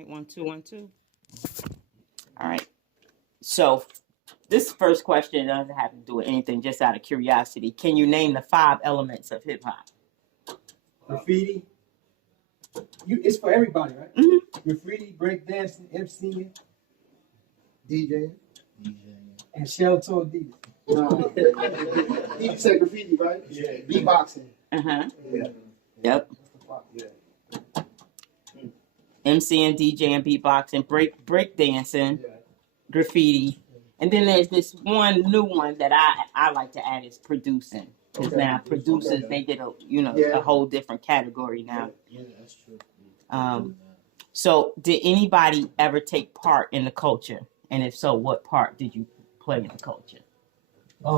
right, 1 2 1 2. All right. So this first question doesn't have to do with anything, just out of curiosity. Can you name the 5 elements of hip hop? Graffiti. It's for everybody, right? Mm-hmm. Graffiti, breakdancing, MCing, DJing. and shell toe DJ. You said graffiti, right? Yeah. Beatboxing. Uh-huh. Yeah. Yep. Yeah. MC and DJ and beatboxing, break dancing, graffiti. And then there's this one new one that I like to add is producing. Because now producers, they get a whole different category now. Yeah, that's true. So did anybody ever take part in the culture? And if so, what part did you play in the culture? I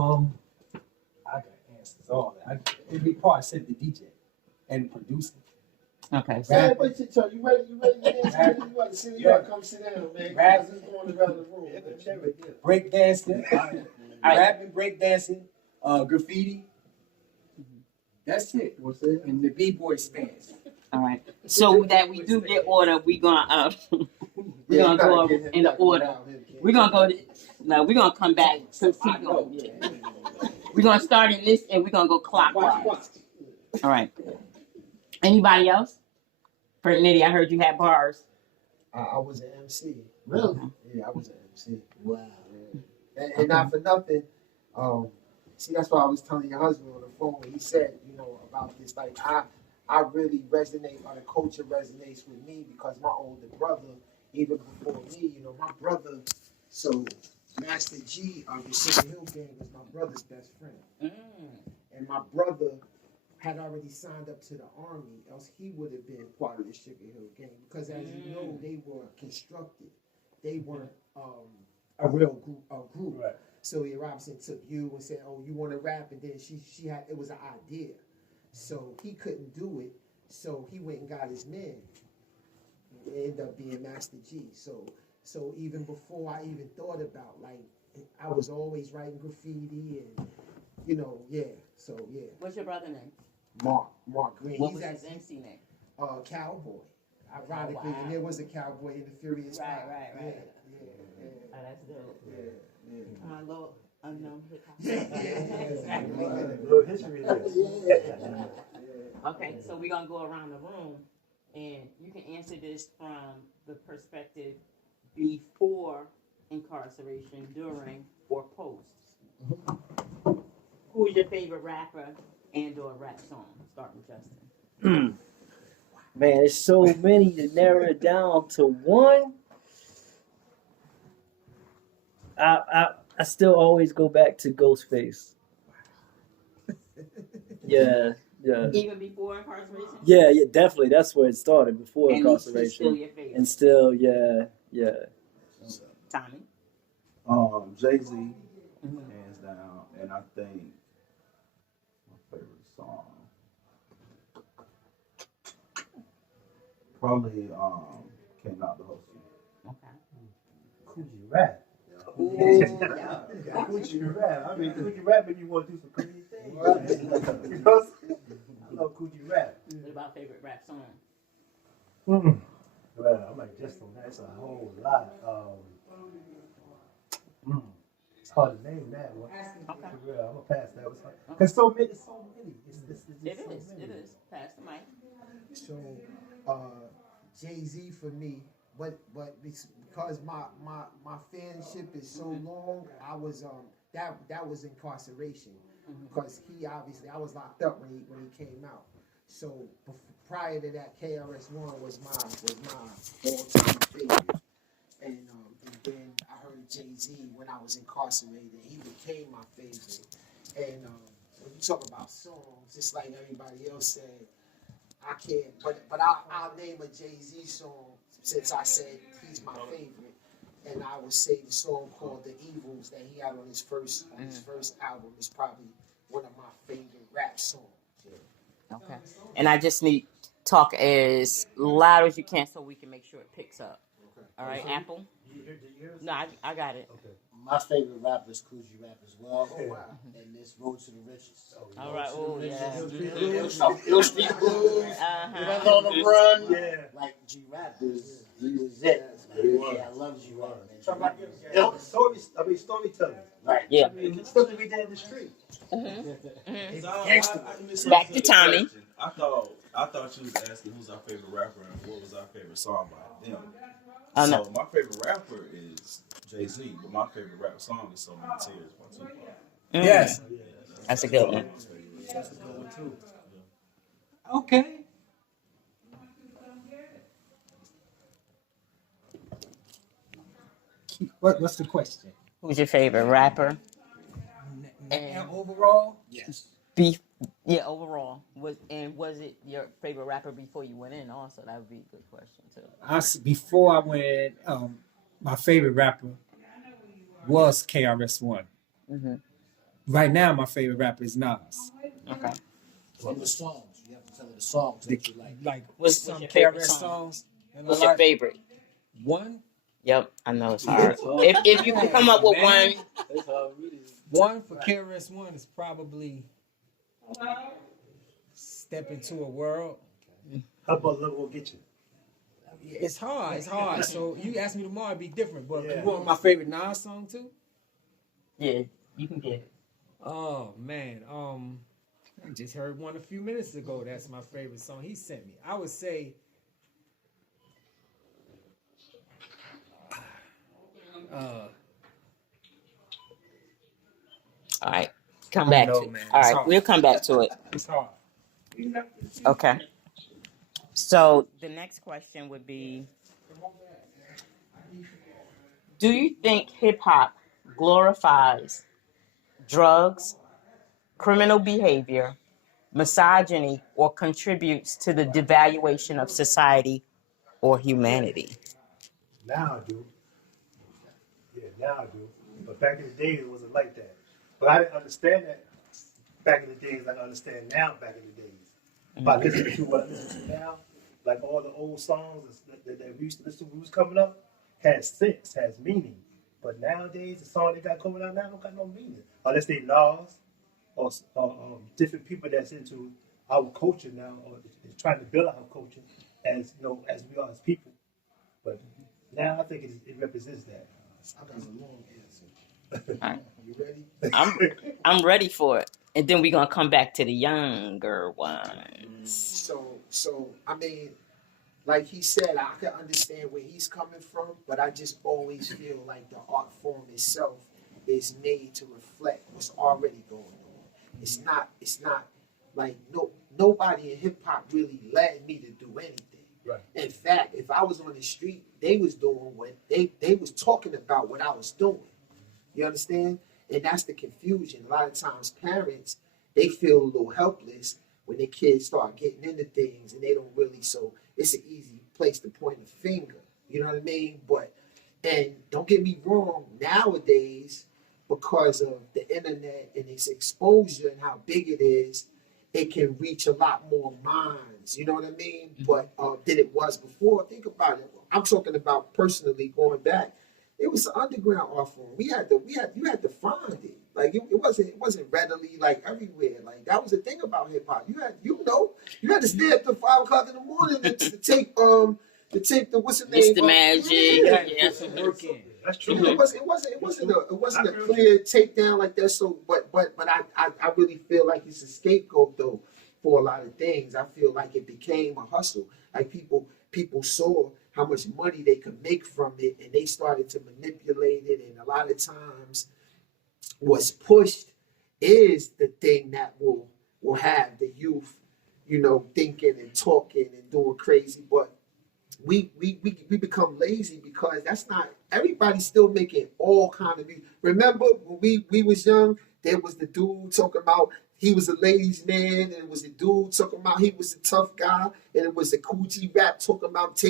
got answers all that. It'd be part said the DJ and producing. Okay. Hey, wait, so you ready? You gotta come sit down, man. Rap. Just going around the room. Breakdancing, rapping, breakdancing, graffiti. That's it. What's that? And the b-boy stance. All right. So that we do get order, we're gonna go in the order. We're gonna come back. So keep going. Yeah. We're gonna start in this, and we're gonna go clockwise. All right. Anybody else? Frank Nitty, I heard you had bars. I was an MC. Really? Yeah, I was an MC. Wow. Yeah. And not for nothing. See, that's why I was telling your husband on the phone. He said, about this. Like, I really resonate, or the culture resonates with me because my older brother, even before me, my brother. So Master G of the Sugar Hill Gang was my brother's best friend, and my brother had already signed up to the army, else he would have been part of the Sugar Hill Gang. Because as you know, they were constructed. They weren't a real group. Right. So Robinson took you and said, "Oh, you want to rap?" And then she had, it was an idea. So he couldn't do it. So he went and got his man. It ended up being Master G. So even before I even thought about, like, I was always writing graffiti and, yeah. So yeah. What's your brother's name? Mark Green. What was his MC name? Cowboy. Ironically, wow. And there was a cowboy in the Furious Five. Right. Yeah. Oh, that's dope. Yeah. Little unknown hip hop. Exactly. Little history there. Okay, so we're gonna go around the room, and you can answer this from the perspective before incarceration, during, or post. Who is your favorite rapper and/or rap song? Start with Justin. Man, there's so many to narrow it down to one. I still always go back to Ghostface. Yeah. Even before incarceration? Yeah, definitely. That's where it started, before And incarceration. he's still your favorite. And still, yeah. Tommy? Jay-Z, hands down, and I think my favorite song probably Can't Knock the Hustle. Okay. Coogee rap. Coogee rap. I mean, Coogee rap if you want to do some crazy things. I love Coogee rap. What about favorite rap song? Well, I'm like just on that. It's a whole lot. It's hard to name that one. Okay. For real, I'm gonna pass that. Because so many. It's It is. Pass the mic. So, Jay-Z for me, but because my fanship is so long, I was that was incarceration, because I was locked up when he came out. So prior to that, KRS-One was my all-time favorite, and then I heard Jay-Z when I was incarcerated. He became my favorite, and when you talk about songs, just like everybody else said, I can't, but I'll name a Jay-Z song since I said he's my favorite, and I would say the song called "The Evils" that he had on his first album is probably one of my favorite rap songs. Yeah. Okay. And I just need talk as loud as you can so we can make sure it picks up. All right, Apple. You hear us? No, I got it. Okay. My favorite rapper is Coogee Rap as well. Oh, wow. And this Road to the Riches. All right. Oh yeah. Ill Street Blues. Uh-huh. On the Run. Yeah. Like G Rap was, he was it. Yeah, I love G Rap, So man. like, storytelling. Right. Yeah. It's supposed to be there in the street. Mm-hmm. So I Back to misunderstood the Tommy. question. I thought you was asking who's our favorite rapper and what was our favorite song by them. Oh, no. So my favorite rapper is Jay-Z, but my favorite rap song is So Many Tears by Tupac. Yes. That's a good one. That's a good one too. Okay. What's the question? Who's your favorite rapper? And overall, Yes. Yeah, overall. Was it your favorite rapper before you went in? Also, that would be a good question too. before I went, my favorite rapper was KRS-One. Mm-hmm. Right now, my favorite rapper is Nas. Okay. From the songs, you have to tell me the songs that you like. Like What's some your favorite KRS song? songs. And What's I your like favorite? one. Yep, I know it's hard. If you can come up with one, One for KRS-One is probably Step Into a World. How about Love Will Get You? It's hard. It's hard. So you ask me tomorrow, it'd be different. But Yeah. you want my favorite Nas song too? yeah, you can get it. Oh man. I just heard one a few minutes ago. That's my favorite song he sent me. I would say. All right, come back know, to it. man. All It's right, hard. we'll come back to it. It's hard. Okay. So the next question would be, do you think hip hop glorifies drugs, criminal behavior, misogyny, or contributes to the devaluation of society or humanity? Now I do. Yeah, now I do. But back in the day, it wasn't like that. But I didn't understand that back in the days like I understand now back in the days. By listening to what I listen to now, like all the old songs that we used to listen to when we was coming up, has sense, has meaning. But nowadays, the song they got coming out now don't got no meaning. Unless they Nas or different people that's into our culture now, or is trying to build our culture as you know, as we are as people. But now I think it represents that. I got a long answer. Alright. You ready? I'm ready for it. And then we're gonna come back to the younger ones. So I mean, like he said, I can understand where he's coming from, but I just always feel like the art form itself is made to reflect what's already going on. It's not like nobody in hip hop really led me to do anything. Right. In fact, if I was on the street, they was doing what they was talking about what I was doing. You understand? And that's the confusion. A lot of times parents, they feel a little helpless when their kids start getting into things and they don't really, so it's an easy place to point a finger. You know what I mean? But, and don't get me wrong, nowadays, because of the internet and its exposure and how big it is, it can reach a lot more minds. You know what I mean? But than it was before. Think about it. I'm talking about personally going back. It was an underground art form. You had to find it. Like it wasn't readily like everywhere. Like that was the thing about hip hop. You had to stay up till 5 o'clock in the morning to take the what's the name? Mr. Magic. Yeah. Work in. That's true. It wasn't a clear takedown like that. So, but I really feel like it's a scapegoat though for a lot of things. I feel like it became a hustle. Like people saw how much money they could make from it, and they started to manipulate it. And a lot of times, what's pushed is the thing that will have the youth, thinking and talking and doing crazy. But we become lazy because that's not everybody's still making all kind of music. Remember when we was young, there was the dude talking about he was a ladies' man, and it was a dude talking about he was a tough guy, and it was a Coogee Rap talking about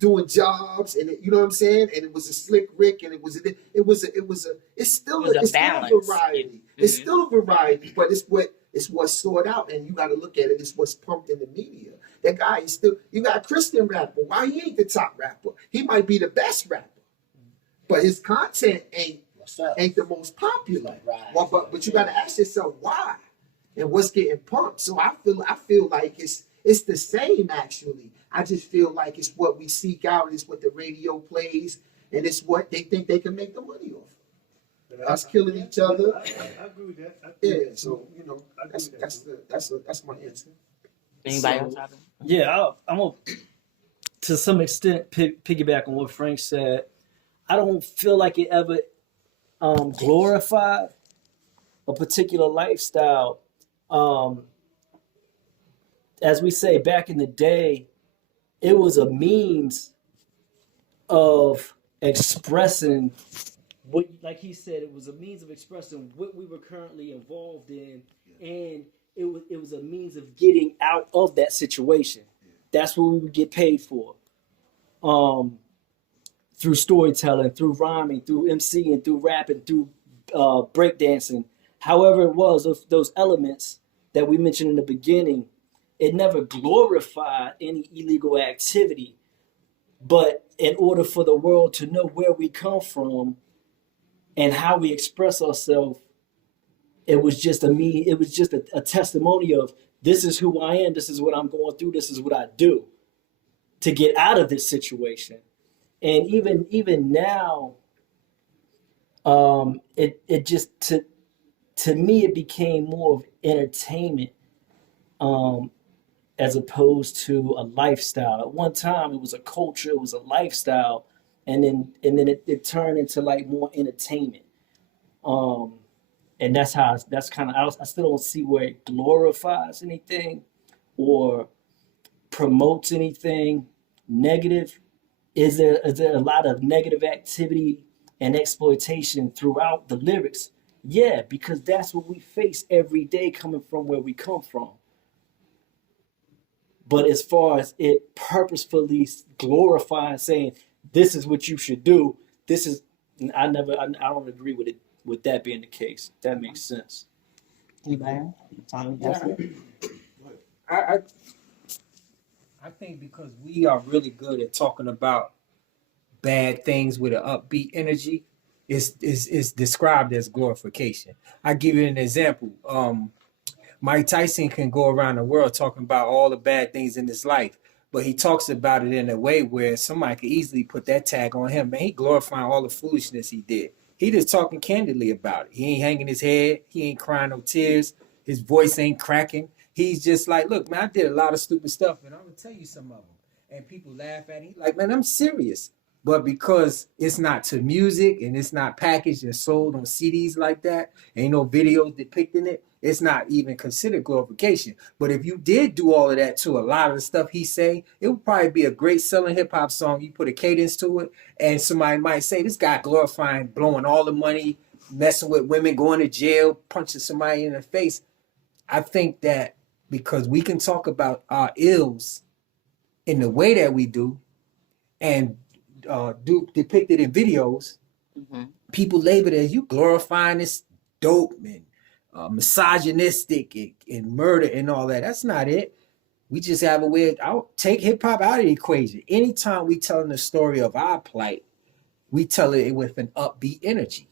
doing jobs, and you know what I'm saying, and it was a Slick Rick, and it's still a balance. variety. Mm-hmm. It's still a variety, but it's what's sought out, and you got to look at it. It's what's pumped in the media, That guy is still, you got a Christian rapper. Why he ain't the top rapper? He might be the best rapper, but his content ain't the most popular. Well, but you got to ask yourself why and what's getting pumped. So I feel like it's the same actually. I just feel like it's what we seek out, it's what the radio plays, and it's what they think they can make the money off. Us killing each other. I agree with that. Yeah, so you know, that's my answer. Anybody else have it? Yeah, I'm gonna, to some extent, piggyback on what Frank said. I don't feel like it ever glorified a particular lifestyle. As we say, back in the day, it was a means of expressing what, like he said, it was a means of expressing what we were currently involved in, and it was a means of getting out of that situation. That's what we would get paid for. Through storytelling, through rhyming, through MCing, through rapping, through breakdancing. However it was, those elements that we mentioned in the beginning, it never glorified any illegal activity. But in order for the world to know where we come from and how we express ourselves, it was just a testimony of, this is who I am, this is what I'm going through, this is what I do to get out of this situation. And even now, it just to me it became more of entertainment, as opposed to a lifestyle. At one time, it was a culture, it was a lifestyle, and then it turned into like more entertainment. And that's kind of, I still don't see where it glorifies anything or promotes anything negative. Is there a lot of negative activity and exploitation throughout the lyrics? Yeah, because that's what we face every day coming from where we come from. But as far as it purposefully glorifying, saying this is what you should do, I don't agree with it, with that being the case. If that makes sense. Anybody else? Tommy, that's it. I think because we are really good at talking about bad things with an upbeat energy, it's described as glorification. I give you an example. Mike Tyson can go around the world talking about all the bad things in his life, but he talks about it in a way where somebody could easily put that tag on him. Man, he glorifying all the foolishness he did. He just talking candidly about it. He ain't hanging his head. He ain't crying no tears. His voice ain't cracking. He's just like, look, man, I did a lot of stupid stuff, and I'm going to tell you some of them. And people laugh at him. Like, man, I'm serious. But because it's not to music and it's not packaged and sold on CDs like that, ain't no videos depicting it, it's not even considered glorification. But if you did do all of that to a lot of the stuff he say, it would probably be a great selling hip hop song. You put a cadence to it, and somebody might say, this guy glorifying blowing all the money, messing with women, going to jail, punching somebody in the face. I think that because we can talk about our ills in the way that we do and do depicted in videos, people label it as you glorifying this dope and misogynistic and murder and all that. That's not it. We just have a way I'll take hip hop out of the equation. Anytime we telling the story of our plight, we tell it with an upbeat energy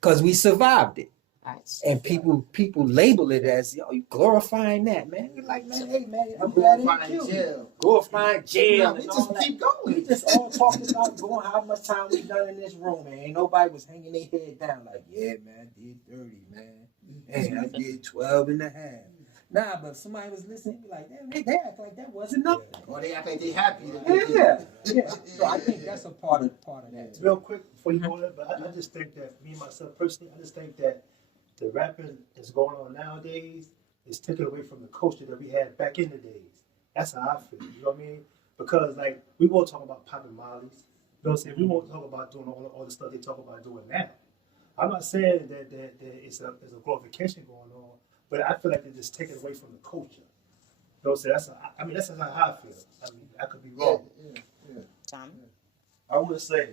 because we survived it. Nice. And people label it as, yo, you glorifying that, man. You're like, man, hey, man, I'm glad he killed you. Glorifying jail. We just keep going. We just all talking about going how much time we done in this room, man. Ain't nobody was hanging their head down like, yeah, man, I did 30, man. And I did 12 and a half. Nah, but somebody was listening, be like, damn, they act like that wasn't nothing. Or they act like they happy. Yeah. So I think that's a part of that. Real quick before you go there, but I just think that, me and myself personally, I just think that the rapping that's going on nowadays is taken away from the culture that we had back in the days. That's how I feel. You know what I mean? Because like we won't talk about popping mollies. You know what I'm saying? We won't talk about doing all the stuff they talk about doing now. I'm not saying that it's a glorification going on, but I feel like they're just taking away from the culture. You know what I'm saying? That's how I feel. I mean, I could be wrong. Yeah. Tommy? I would say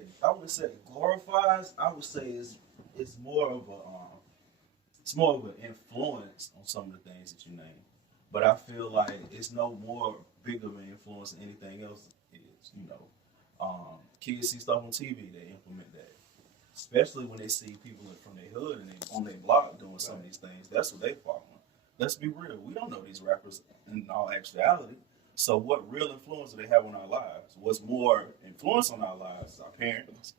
glorifies. I would say it's more of an influence on some of the things that you name. But I feel like it's no more big of an influence than anything else is. Kids see stuff on TV, they implement that. Especially when they see people from their hood and they on their block doing some of these things, that's what they follow. Let's be real. We don't know these rappers in all actuality. So what real influence do they have on our lives? What's more influence on our lives is our parents,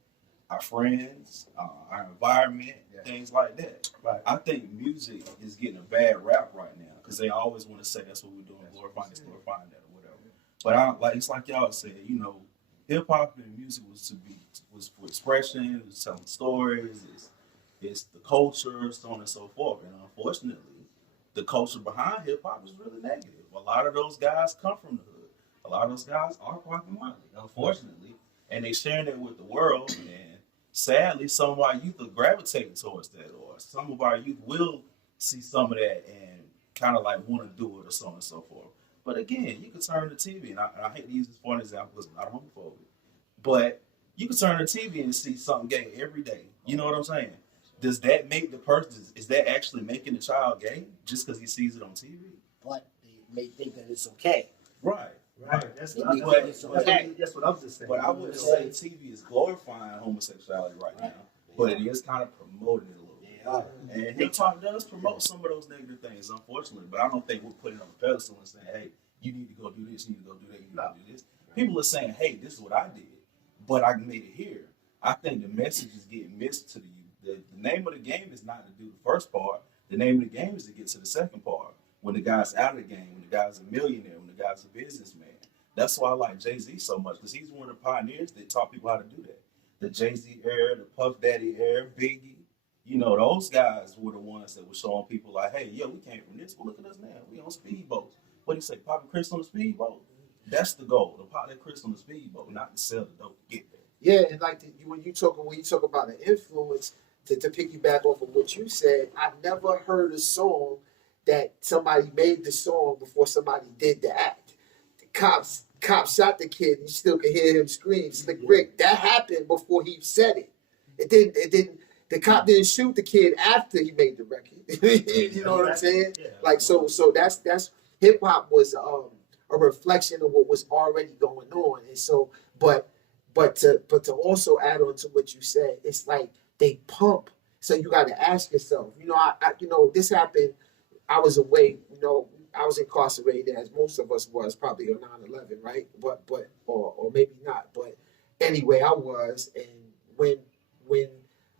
our friends, our environment, things like that. Right. I think music is getting a bad rap right now because they always want to say that's what we're doing, glorifying this, glorifying that, or whatever. But it's like y'all said, hip hop and music was for expression, it's telling stories, it's the culture, so on and so forth. And unfortunately, the culture behind hip hop is really negative. A lot of those guys come from the hood. A lot of those guys are Guatemalans, unfortunately, and they sharing it with the world. And sadly, some of our youth are gravitating towards that, or some of our youth will see some of that and kind of like want to do it, or so on and so forth. But again, you can turn the TV, and I hate to use this for an example because I'm not homophobic, but you can turn the TV and see something gay every day. You know what I'm saying? Does that make the person, is that actually making the child gay just because he sees it on TV? But they may think that it's okay. Right. Right. That's They what may I'm think it's okay. That's what I'm just saying. But I wouldn't say TV is glorifying homosexuality right now, but it is kind of promoting it a little bit. Yeah. And hip hop does promote some of those negative things, unfortunately. But I don't think we're putting it on a pedestal and saying, hey, you need to go do this, you need to go do that, you need to do this. People are saying, hey, this is what I did, but I made it here. I think the message is getting missed to the youth. The name of the game is not to do the first part. The name of the game is to get to the second part. When the guy's out of the game, when the guy's a millionaire, when the guy's a businessman. That's why I like Jay-Z so much, because he's one of the pioneers that taught people how to do that. The Jay-Z era, the Puff Daddy era, Biggie. Those guys were the ones that were showing people like, hey, we came from this. Well, look at us now. We on speedboats. What do you say, pop a Chris on the speedboat? That's the goal, to pop that Chris on the speedboat, not to sell the dope to get there. Yeah, and like when you talk about an influence, to piggyback off of what you said, I never heard a song that somebody made the song before somebody did the act. The cops shot the kid, and you still can hear him scream, Slick Rick. That happened before he said it. It didn't. The cop didn't shoot the kid after he made the record. You know what I'm saying? Yeah. Like so that's hip hop was a reflection of what was already going on, and so but to also add on to what you said, it's like they pump. So you got to ask yourself, this happened. I was away, I was incarcerated, as most of us was, probably on 9/11, right? But or maybe not. But anyway, I was, and when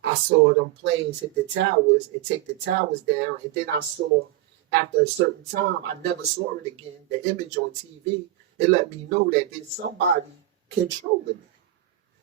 I saw them planes hit the towers and take the towers down, and then I saw, after a certain time, I never saw it again, the image on TV, it let me know that there's somebody controlling it.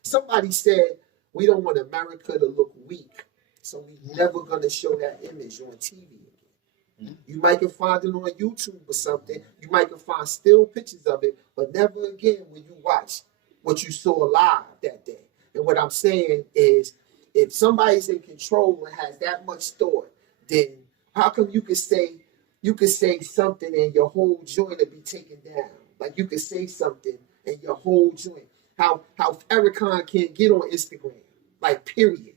Somebody said, we don't want America to look weak, so we never going to show that image on TV again. You might can find it on YouTube or something. You might can find still pictures of it, but never again will you watch what you saw live that day. And what I'm saying is, if somebody's in control and has that much thought, then how come you could say something and your whole joint will be taken down? Like you could say something and your whole joint. How Eric Khan can't get on Instagram, like period.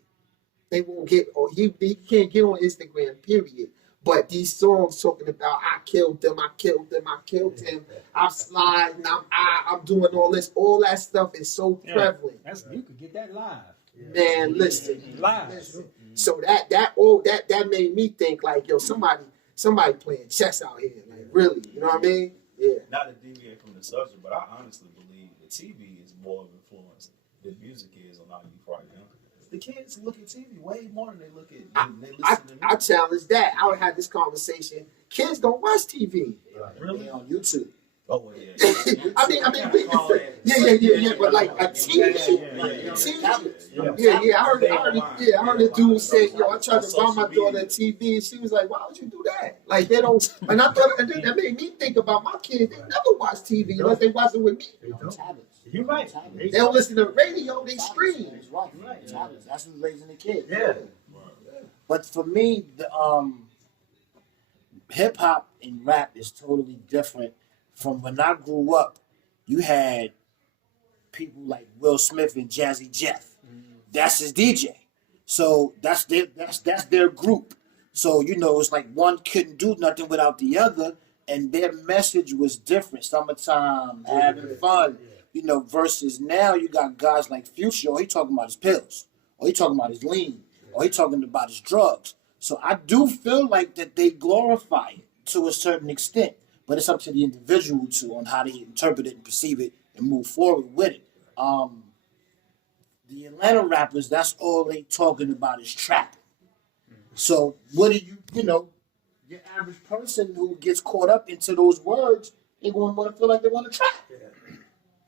They won't get, or he can't get on Instagram, period. But these songs talking about I killed him, I'm sliding, I'm doing all this, all that stuff is so prevalent. You could get that live. Man, listen. Live. So that made me think like, yo, somebody playing chess out here, like really, you know what I mean? Yeah. Not to deviate from the subject, but I honestly believe that TV is more of an influence than music is on our youth right now. The kids look at TV way more than they look at. They listen to music. I challenge that. I would have this conversation. Kids don't watch TV. Really? They on YouTube. Oh, well, yeah. I mean, yeah. But like a TV, I heard a dude say, yo, I tried to buy my daughter a TV, and she was like, why would you do that? Like they don't. And I thought, and that made me think about my kids. They never watch TV unless they watch it with me. They don't. Tablets. You're right. Tablets. They don't listen to the radio. They scream. That's right. Tablets. That's who's raising the kids. Yeah. But for me, the hip hop and rap is totally different from when I grew up. You had people like Will Smith and Jazzy Jeff. That's his DJ. So that's their group. So it's like one couldn't do nothing without the other, and their message was different. Summertime, having fun, you know, versus now you got guys like Future, or he talking about his pills, or he talking about his lean, or he talking about his drugs. So I do feel like that they glorify it to a certain extent, but it's up to the individual to on how they interpret it and perceive it and move forward with it. The Atlanta rappers, that's all they talking about is trap. So what do you know, your average person who gets caught up into those words, they going to want to feel like they want to trap.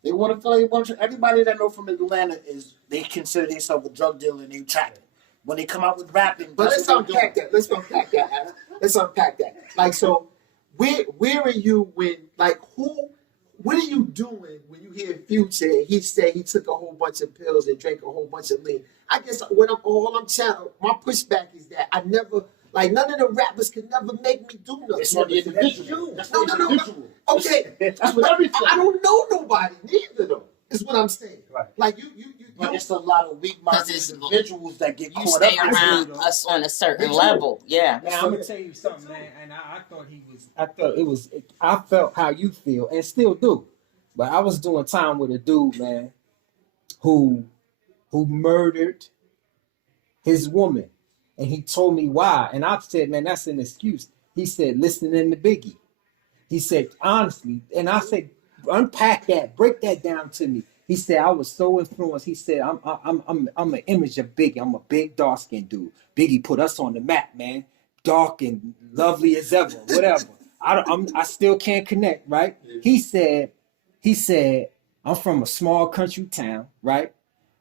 They want to feel like they want to. Everybody that know from Atlanta is they consider themselves a drug dealer and they trapping. When they come out with rapping, But that's let's what they're unpack doing. that. Let's unpack that. Adam. Let's unpack that. Like, so, where are you when, like, what are you doing when you hear Future and he said he took a whole bunch of pills and drank a whole bunch of lean? I guess my pushback is that I never, like, none of the rappers can never make me do nothing. It's on the individual. That's No, the no, no, no. individual. Okay, That's what everything. I don't know nobody neither though. Is what I'm saying. Right. Like you But it's a lot of weak-minded 'Cause it's- individuals that get You caught stay up. around us on a certain level. Yeah. Man, I'm gonna tell you something, man. And I felt how you feel, and still do. But I was doing time with a dude, man, who murdered his woman, and he told me why. And I said, man, that's an excuse. He said, listening to Biggie. He said, honestly, and I said, unpack that, break that down to me. He said, I was so influenced. He said, I'm an image of Biggie. I'm a big dark skinned dude. Biggie put us on the map, man. Dark and lovely as ever, whatever. I still can't connect, right? He said, I'm from a small country town, right?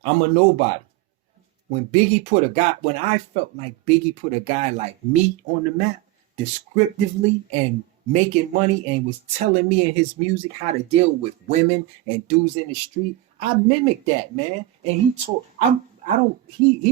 I'm a nobody. When I felt like Biggie put a guy like me on the map, descriptively and making money, and was telling me in his music how to deal with women and dudes in the street, I mimicked that, man. And he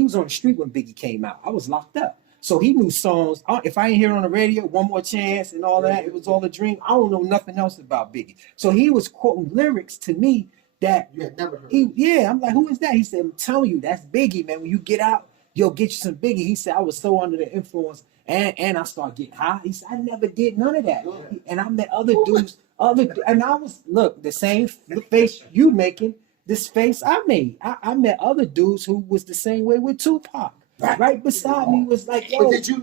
was on the street when Biggie came out. I was locked up. So he knew songs. If I ain't hear it on the radio, One More Chance and all that, It Was All a Dream, I don't know nothing else about Biggie. So he was quoting lyrics to me that You had never heard. I'm like, who is that? He said, I'm telling you, that's Biggie, man. When you get out, you'll get you some Biggie. He said, I was so under the influence and I started getting high. He said, I never did none of that. And I met other dudes, and I was, look, the same face you making, this face I made. I met other dudes who was the same way with Tupac. Right beside me was like, yo. But did you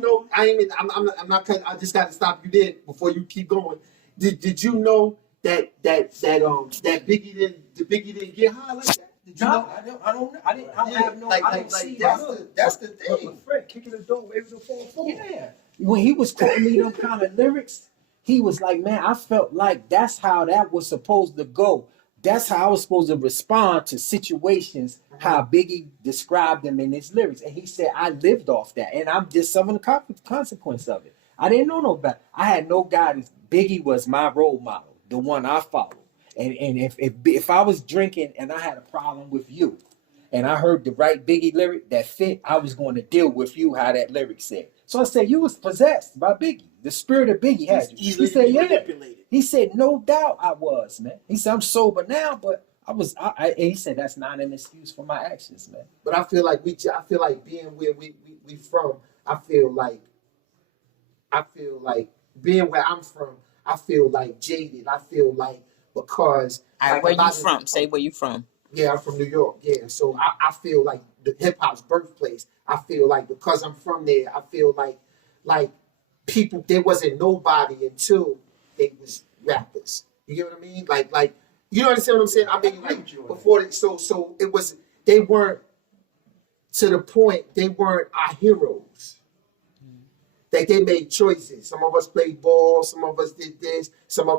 know? I'm not cutting. I just got to stop you there before you keep going. Did you know that Biggie didn't get high like that? Did you know? That's the thing. Fred kicking the door, waving the phone. Yeah. When he was quoting me them kind of lyrics, he was like, man, I felt like that's how that was supposed to go. That's how I was supposed to respond to situations, how Biggie described them in his lyrics. And he said, I lived off that. And I'm just suffering the consequence of it. I didn't know no better. I had no guidance. Biggie was my role model, the one I followed. And if I was drinking and I had a problem with you, and I heard the right Biggie lyric that fit, I was going to deal with you how that lyric said. So I said, you was possessed by Biggie. The spirit of Biggie had you. He said, yeah. Manipulated. He said, no doubt I was, man. He said, I'm sober now, but and he said, that's not an excuse for my actions, man. But I feel like being where we from. I feel like being where I'm from. I feel like jaded. I feel like because. All right, like where a lot you of- from? Say where you from. Yeah, I'm from New York. Yeah, so I feel like the hip hop's birthplace. I feel like because I'm from there, I feel like people, there wasn't nobody until they was rappers. You get what I mean? Like you understand what I'm saying? I mean, like before so it was, they weren't to the point, they weren't our heroes. Like they made choices. Some of us played ball, some of us did this, some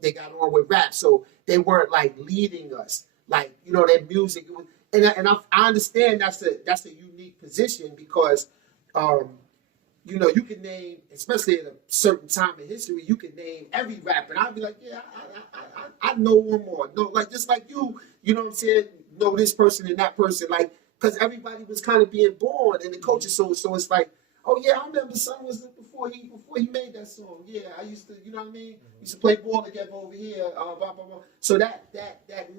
they got on with rap. So they weren't like leading us. Like, you know, that music, and I understand that's a unique position because, you know, you can name, especially at a certain time in history, you can name every rapper, and I'd be like, yeah, I know one more, no, like just like you know what I'm saying, know this person and that person, like, because everybody was kind of being born in the culture, so it's like, oh yeah, I remember son was before he made that song. Yeah, I used to, you know what I mean? Used to play ball together over here, blah blah blah. So that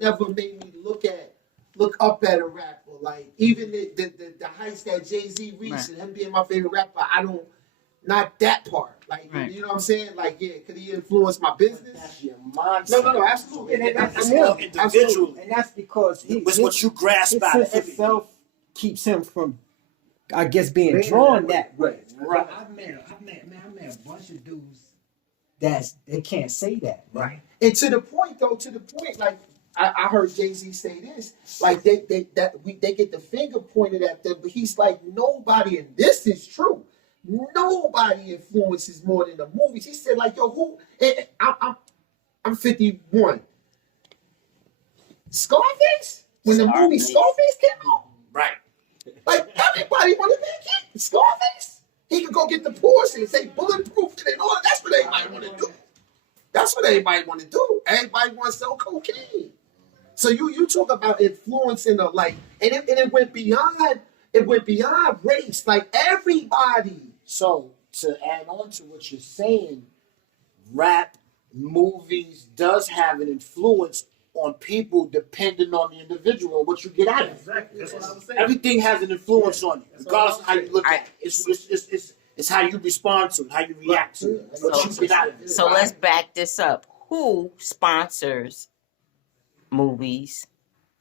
never made me look up at a rapper. Like even the heights that Jay-Z reached, Right. and him being my favorite rapper, I don't not that part. Like, Right. you know what I'm saying? Like, yeah, could he influence my business? That's your mindset. No, absolutely. That's more individual. And that's because It's what you grasp his out sense of of everything. self keeps him from, I guess, being Being drawn that that way. Right. I met a bunch of dudes they can't say that. Right. And to the point, like I heard Jay-Z say this, like they get the finger pointed at them, but he's like, nobody, and this is true. Nobody influences more than the movies. He said, like, yo, who? I'm 51. Scarface? When the movie Scarface came out, Right. like everybody wanted to be a kid. Scarface? He could go get the Porsche and say bulletproof and all. That's what everybody want to do. That's what everybody want to do. Everybody want to sell cocaine. So you talk about influencing the like, and it went beyond. It went beyond race. Like everybody. So to add on to what you're saying, rap, movies does have an influence on people depending on the individual and what you get out of it. Exactly. That's what I was saying. Everything has an influence on you, regardless of how you look at it. It's how you respond to it, how you react to it, what you get out of it. So let's back this up. Who sponsors movies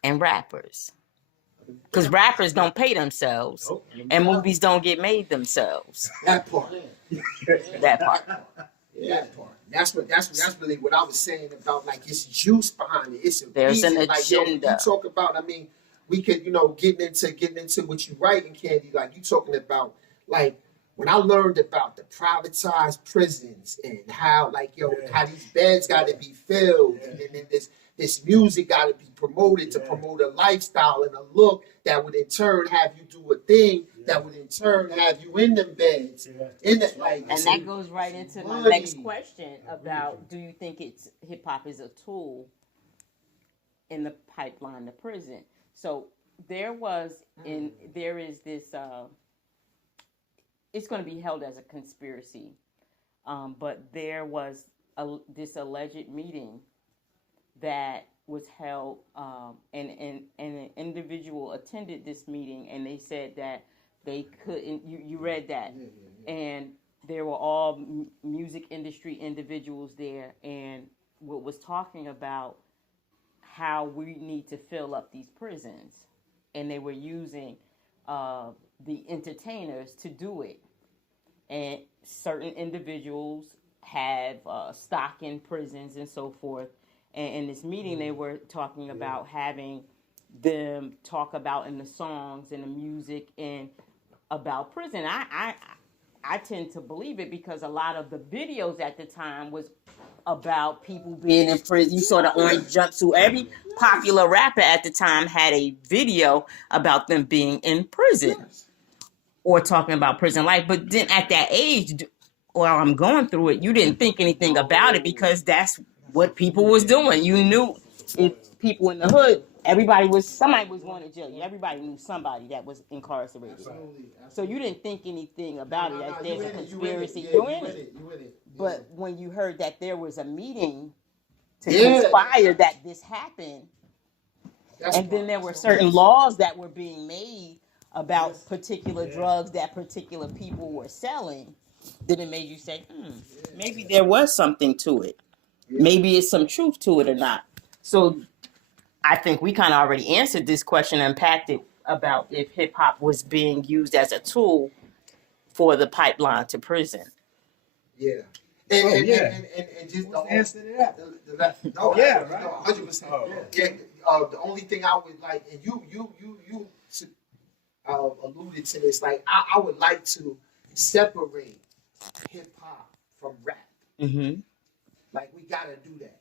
and rappers? Because rappers don't pay themselves, and movies don't get made themselves. That part. That part. That part. That's really what I was saying about, like, it's juice behind it. It's a There's an reason. Like, yo, agenda. you talk about, I mean, we could, getting into what you writing, Candy, like you talking about, like, when I learned about the privatized prisons and how, like, how these beds got to be filled, and then this music got to be promoted to promote a lifestyle and a look that would in turn have you do a thing that would in turn have you in them beds. In the, like, And that goes right into my money. next question about, do you think hip hop is a tool in the pipeline to prison? So there is this, it's going to be held as a conspiracy, but there was this alleged meeting that was held, and an individual attended this meeting, and they said that they couldn't. You read that, and there were all music industry individuals there, and what was talking about how we need to fill up these prisons, and they were using the entertainers to do it, and certain individuals have stock in prisons and so forth. And in this meeting, they were talking about having them talk about in the songs and the music and about prison. I tend to believe it because a lot of the videos at the time was about people being in prison. You saw the orange jumpsuit. Every popular rapper at the time had a video about them being in prison or talking about prison life. But then at that age, while I'm going through it, you didn't think anything about it because that's what people was doing. You knew if people in the hood, somebody was going to jail. Everybody knew somebody that was incarcerated. So you didn't think anything about it. As there's a conspiracy. You're in it. But when you heard that there was a meeting to conspire that this happened, and then there were certain laws that were being made about particular drugs that particular people were selling, then it made you say, maybe there was something to it. Maybe it's some truth to it or not. So I think we kind of already answered this question and unpacked it about if hip hop was being used as a tool for the pipeline to prison. Yeah. And just the Answer to that. no, Yeah, no, right. 100%. Yeah. The only thing I would like, and you alluded to this, like I would like to separate hip hop from rap. Mm-hmm. Like, we gotta do that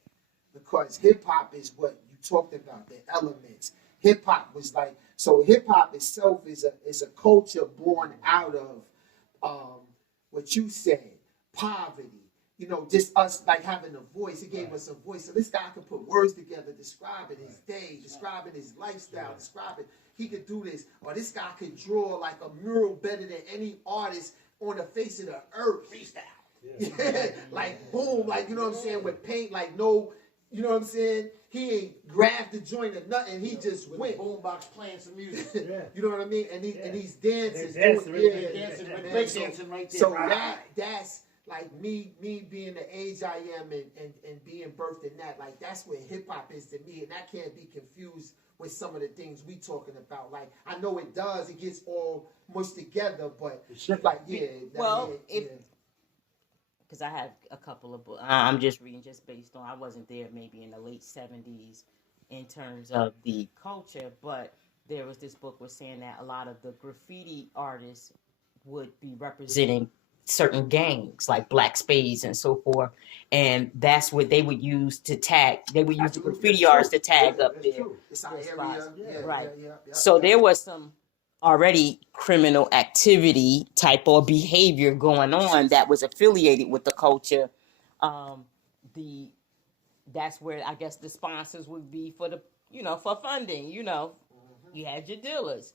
because hip hop is what you talked about, the elements. Hip hop was like, so hip hop itself is a culture born out of what you said, poverty. Just us like having a voice. It gave us a voice. So this guy could put words together, describing his day, describing his lifestyle, describing he could do this, or this guy could draw like a mural better than any artist on the face of the earth. Freestyle. Like boom, like, you know what I'm saying, with paint, like no, you know what I'm saying? ain't grabbed the joint or nothing. He just With went. a boombox playing some music. Yeah. You know what I mean? And he's dancing. They're dancing, doing- right? yeah, Dancing, man. break dancing right there. So that's like me being the age I am and being birthed in that, like that's what hip hop is to me, and that can't be confused with some of the things we talking about. Like I know it does, it gets all mushed together, but like Well, because I had a couple of books. I'm just reading just based on, I wasn't there maybe in the late 70s in terms of the culture, but there was this book was saying that a lot of the graffiti artists would be representing certain gangs like Black Spades and so forth, and that's what they would use to tag. They would use the graffiti artists to tag up there. it's our Yes, area, right. yeah. So there was some already criminal activity type or behavior going on that was affiliated with the culture. That's where I guess the sponsors would be for the for funding. You had your dealers.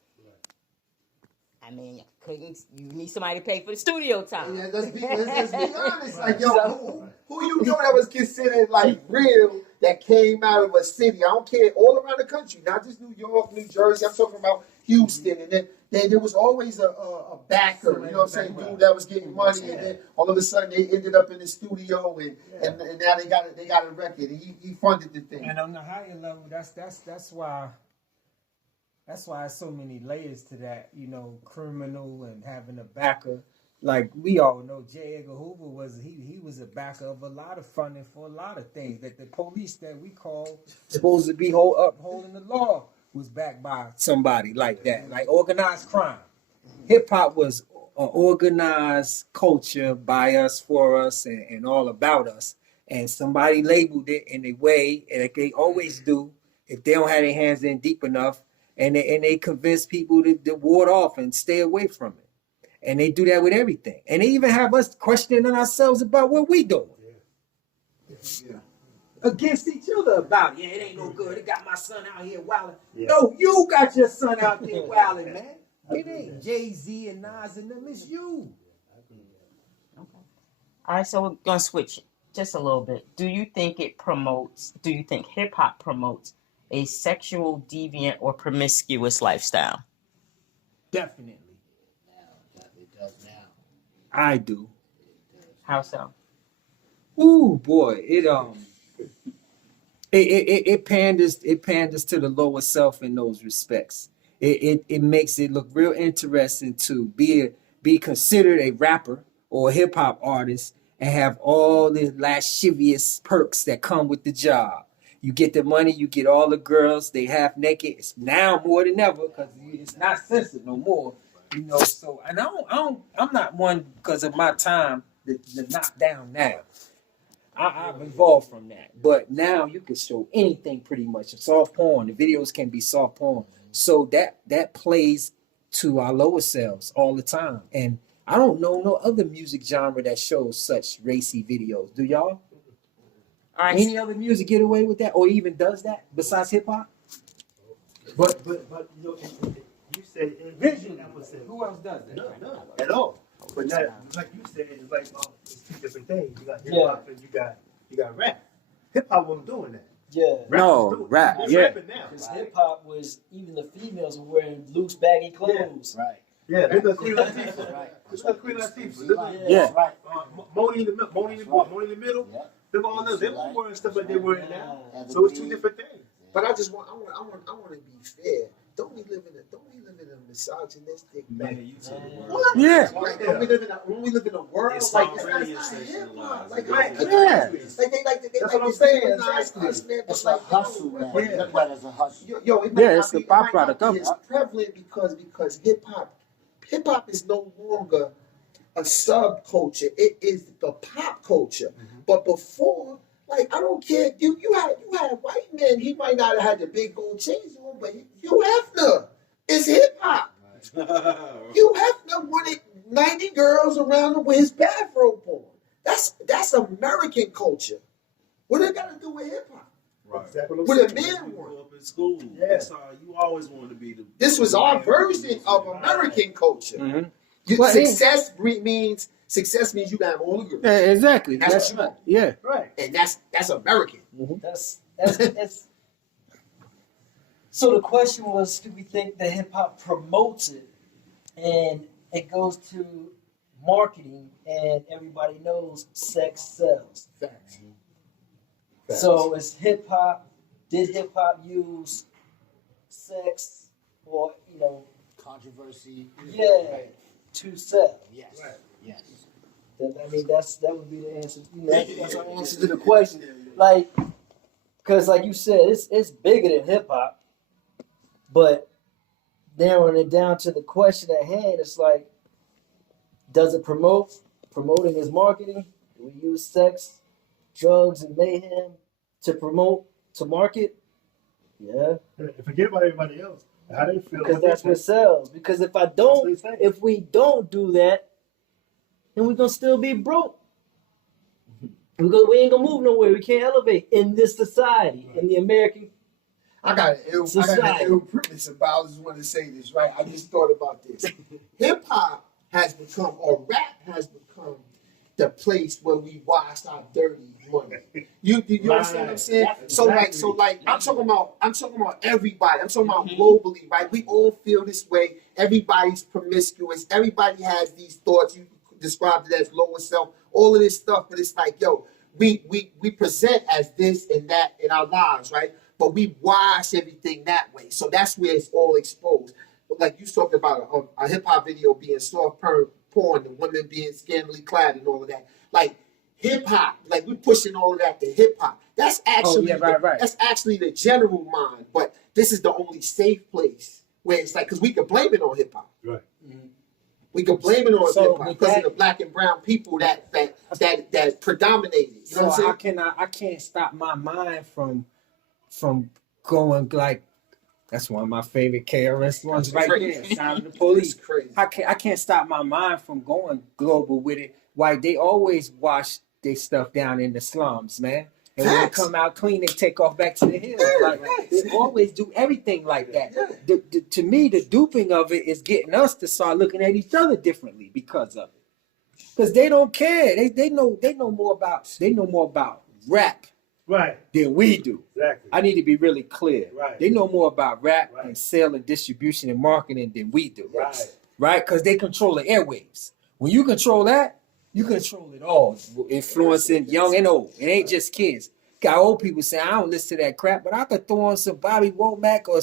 I mean, you need somebody to pay for the studio time. Yeah, let's be honest. Like, yo, who you know that was considered like real that came out of a city? I don't care, all around the country, not just New York, New Jersey. I'm talking about Houston, and then there was always a backer. You know what I'm saying? Dude that was getting money, and then all of a sudden they ended up in the studio, and now they got a record, and he funded the thing. And on the higher level, that's why it's so many layers to that, criminal and having a backer. Like we all know, J. Edgar Hoover was a backer of a lot of funding for a lot of things that the police that we call supposed to be upholding the law was backed by somebody like that, like organized crime. Hip hop was an organized culture by us, for us, and all about us. And somebody labeled it in a way, like they always do, if they don't have their hands in deep enough. And they convince people to ward off and stay away from it. And they do that with everything. And they even have us questioning ourselves about what we doing. Yeah. Against each other about it. Yeah, it ain't no good. It got my son out here wilding. Yeah. No, you got your son out there wilding, man. It ain't Jay-Z and Nas and them, it's you. All right, so we're gonna switch just a little bit. Do you think hip hop promotes a sexual, deviant, or promiscuous lifestyle? Definitely. It does now. I do. How so? Ooh, boy, it panders to the lower self in those respects. It makes it look real interesting to be considered a rapper or a hip hop artist and have all the lascivious perks that come with the job. You get the money, you get all the girls, they half naked. It's now more than ever because it's not censored no more. So and I'm not one because of my time to knock down now. I've evolved from that. But now you can show anything pretty much. Soft porn. The videos can be soft porn. So that plays to our lower selves all the time. And I don't know no other music genre that shows such racy videos. Do y'all? All right. Any other music get away with that or even does that besides hip hop? But you said envision episode. Who else does that? No, at all. But now, like you said, it's like it's two different things. You got hip hop and you got rap. Hip hop wasn't doing that. Yeah. Rap. They're rapping now. Because hip hop was, even the females were wearing loose, baggy clothes. Right. Yeah, look at Queen Latifah. Right. Look at Queen Latifah. Look at Yeah. Right. Moni in the middle. Moni in the middle. Yeah. Look at all those. They weren't wearing stuff like they're wearing now. Yeah. So it's two different things. But I want to be fair. Don't we live in a misogynistic Man, you took the word. What? Yeah. Like, don't we live in a world It's like already it's not hip hop. sensationalized. Like, Right. Yeah. That's what I'm saying. Exactly. It's a hustle, man. Yeah. Look at it as a hustle. It might Yeah, not it's the be- it might not byproduct of be it. as prevalent because hip hop is no longer a subculture. It is the pop culture. But before, like, I don't care. You had a white man. He might not have had the big gold chains on, but Hugh Hefner is hip hop. Hugh Hefner wanted 90 girls around him with his bathrobe on. That's American culture. What it got to do with hip hop? Right. Exactly what I'm What a saying. man You want. grew up in school. Yeah. That's all. You always wanted to be the. This was our version of American culture. Mm-hmm. Success means you got all the girls. Yeah, exactly. That's what you want. Yeah. Right. And that's American. That's So the question was, do we think that hip hop promotes it, and it goes to marketing, and everybody knows sex sells. Facts. So is hip hop? Did hip hop use sex, or Controversy. yeah, to sell? Yes. Right. Yes. That would be the answer. That's our answer to the question. Like, because like you said, it's bigger than hip hop, but narrowing it down to the question at hand, it's like, does it promote? Promoting is marketing. Do we use sex, drugs, and mayhem to promote, to market? Yeah, And forget about everybody else. How they feel. because that's what sells. Because if we don't do that, then we're gonna still be broke. We ain't gonna move nowhere. We can't elevate in this society, in the American. I got an Society. ill premise about. I just want to say this, right? I just thought about this. Hip hop has become, or rap has become, the place where we wash our dirty money. You understand what I'm saying? So like I'm talking about everybody. I'm talking about globally, right? We all feel this way. Everybody's promiscuous. Everybody has these thoughts. You described it as lower self. All of this stuff, but it's like, yo, we present as this and that in our lives, right? But we wash everything that way. So that's where it's all exposed. But like you talked about a hip hop video being soft porn, the women being scantily clad and all of that. Like hip hop, like we're pushing all of that to hip hop. That's actually right. that's actually the general mind. But this is the only safe place where it's like, because we can blame it on hip hop. Right. We can blame it on So hip hop with because that- of the black and brown people that predominated. You know what I'm saying? I can't stop my mind from going like, that's one of my favorite KRS ones right there. Sound of the Police. It's crazy. I can't stop my mind from going global with it. Why they always wash their stuff down in the slums, man. And when they Facts. come out clean, they take off back to the hills. Like they always do everything like that. To me, the duping of it is getting us to start looking at each other differently because of it. Because they don't care. They know more about rap Right. than we do. Exactly. I need to be really clear. Right. They know more about rap Right. and sale and distribution and marketing than we do. Right. Right? Because they control the airwaves. When you control that, you control it all, influencing young and old. It ain't just kids. Got old people saying, I don't listen to that crap, but I could throw on some Bobby Womack or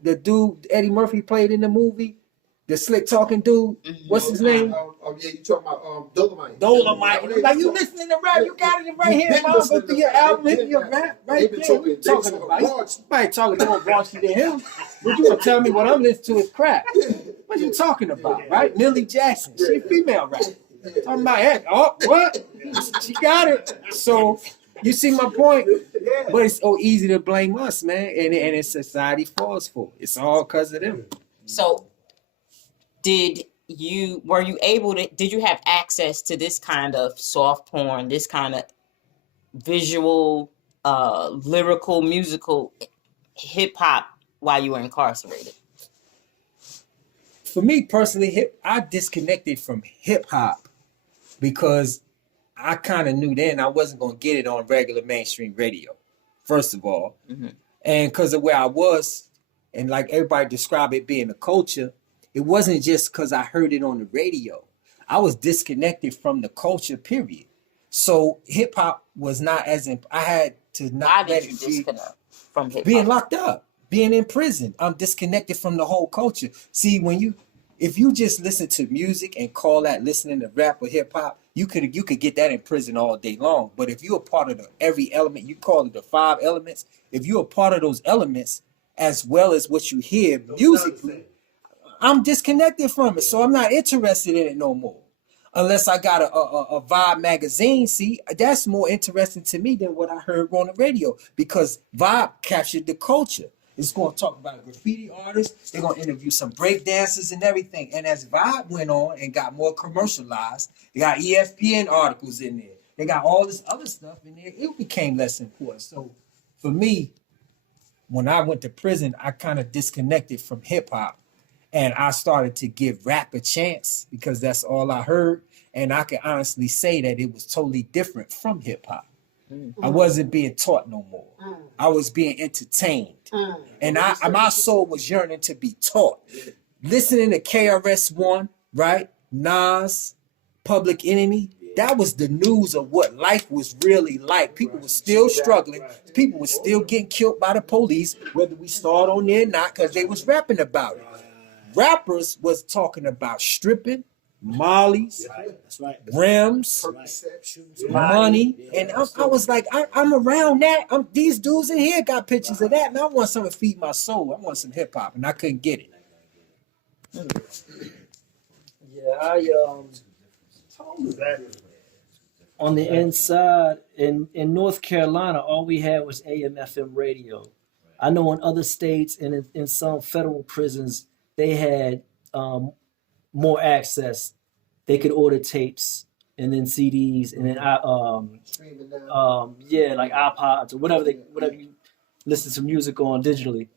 the dude Eddie Murphy played in the movie, the slick talking dude. What's his name? Yeah, you talking about Dolomite. Dolomite. Like you listening to rap, you got it right here, man. Go through your album, hit your rap right there. What you talking about? Somebody talking more raunchy than him. But you gonna tell me what I'm listening to is crap. What you talking about, right? Millie Jackson, she a female rapper. Talking about that. Oh, what? She got it. So you see my point? But it's so easy to blame us, man. And it's society falls for it. It's all because of them. So, did you have access to this kind of soft porn, this kind of visual, lyrical, musical hip hop while you were incarcerated? For me personally, I disconnected from hip hop because I kind of knew then I wasn't going to get it on regular mainstream radio, first of all. And because of where I was, and like everybody described it being a culture, it wasn't just because I heard it on the radio. I was disconnected from the culture, period. So hip hop was not as I had to Why not let did you it be disconnect from hip being hop? locked up, being in prison. I'm disconnected from the whole culture. See, if you just listen to music and call that listening to rap or hip hop, you could get that in prison all day long. But if you're a part of every element, you call it the 5 elements. If you're a part of those elements, as well as what you hear musically, I'm disconnected from it. So I'm not interested in it no more. Unless I got a Vibe magazine, see, that's more interesting to me than what I heard on the radio because Vibe captured the culture. It's going to talk about graffiti artists. They're going to interview some break dancers and everything. And as Vibe went on and got more commercialized, they got ESPN articles in there. They got all this other stuff in there. It became less important. So for me, when I went to prison, I kind of disconnected from hip hop. And I started to give rap a chance because that's all I heard. And I can honestly say that it was totally different from hip hop. I wasn't being taught no more. I was being entertained. And my soul was yearning to be taught. Listening to KRS-One, right? Nas, Public Enemy, that was the news of what life was really like. People were still struggling. People were still getting killed by the police, whether we saw it on there or not, because they was rapping about it. Rappers was talking about stripping, mollies, That's right. rims, money, and I was like, I'm around that. These dudes in here got pictures of that, and I want something to feed my soul. I want some hip hop, and I couldn't get it. Yeah, on the inside in North Carolina, all we had was AM/FM radio. I know in other states and in some federal prisons, they had more access. They could order tapes and then CDs and then like iPods or whatever you listen to music on digitally.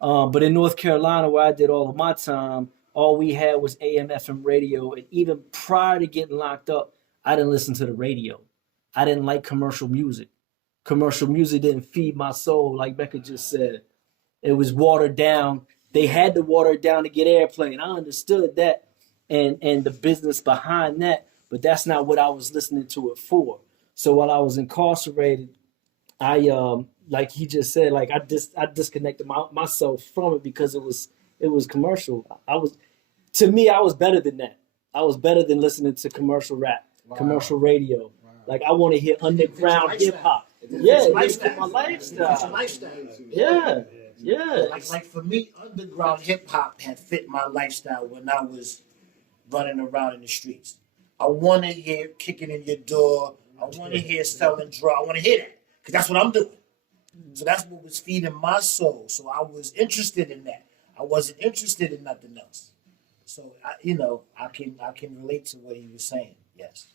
But in North Carolina, where I did all of my time, all we had was AM/FM radio. And even prior to getting locked up, I didn't listen to the radio. I didn't like commercial music. Commercial music didn't feed my soul, like Becca just said. It was watered down. They had to water it down to get airplay. And I understood that and the business behind that, but that's not what I was listening to it for. So while I was incarcerated, I like he just said, like I disconnected myself from it because it was commercial. I was better than that. I was better than listening to commercial rap, commercial radio. Wow. Like I want to hear underground hip hop. Yeah, it's my lifestyle. It's a lifestyle. Yeah. Like for me, underground hip hop had fit my lifestyle when I was running around in the streets. I want to hear kicking in your door. I want to hear selling drugs. I want to hear that because that's what I'm doing. So that's what was feeding my soul. So I was interested in that. I wasn't interested in nothing else. So I can relate to what he was saying. Yes.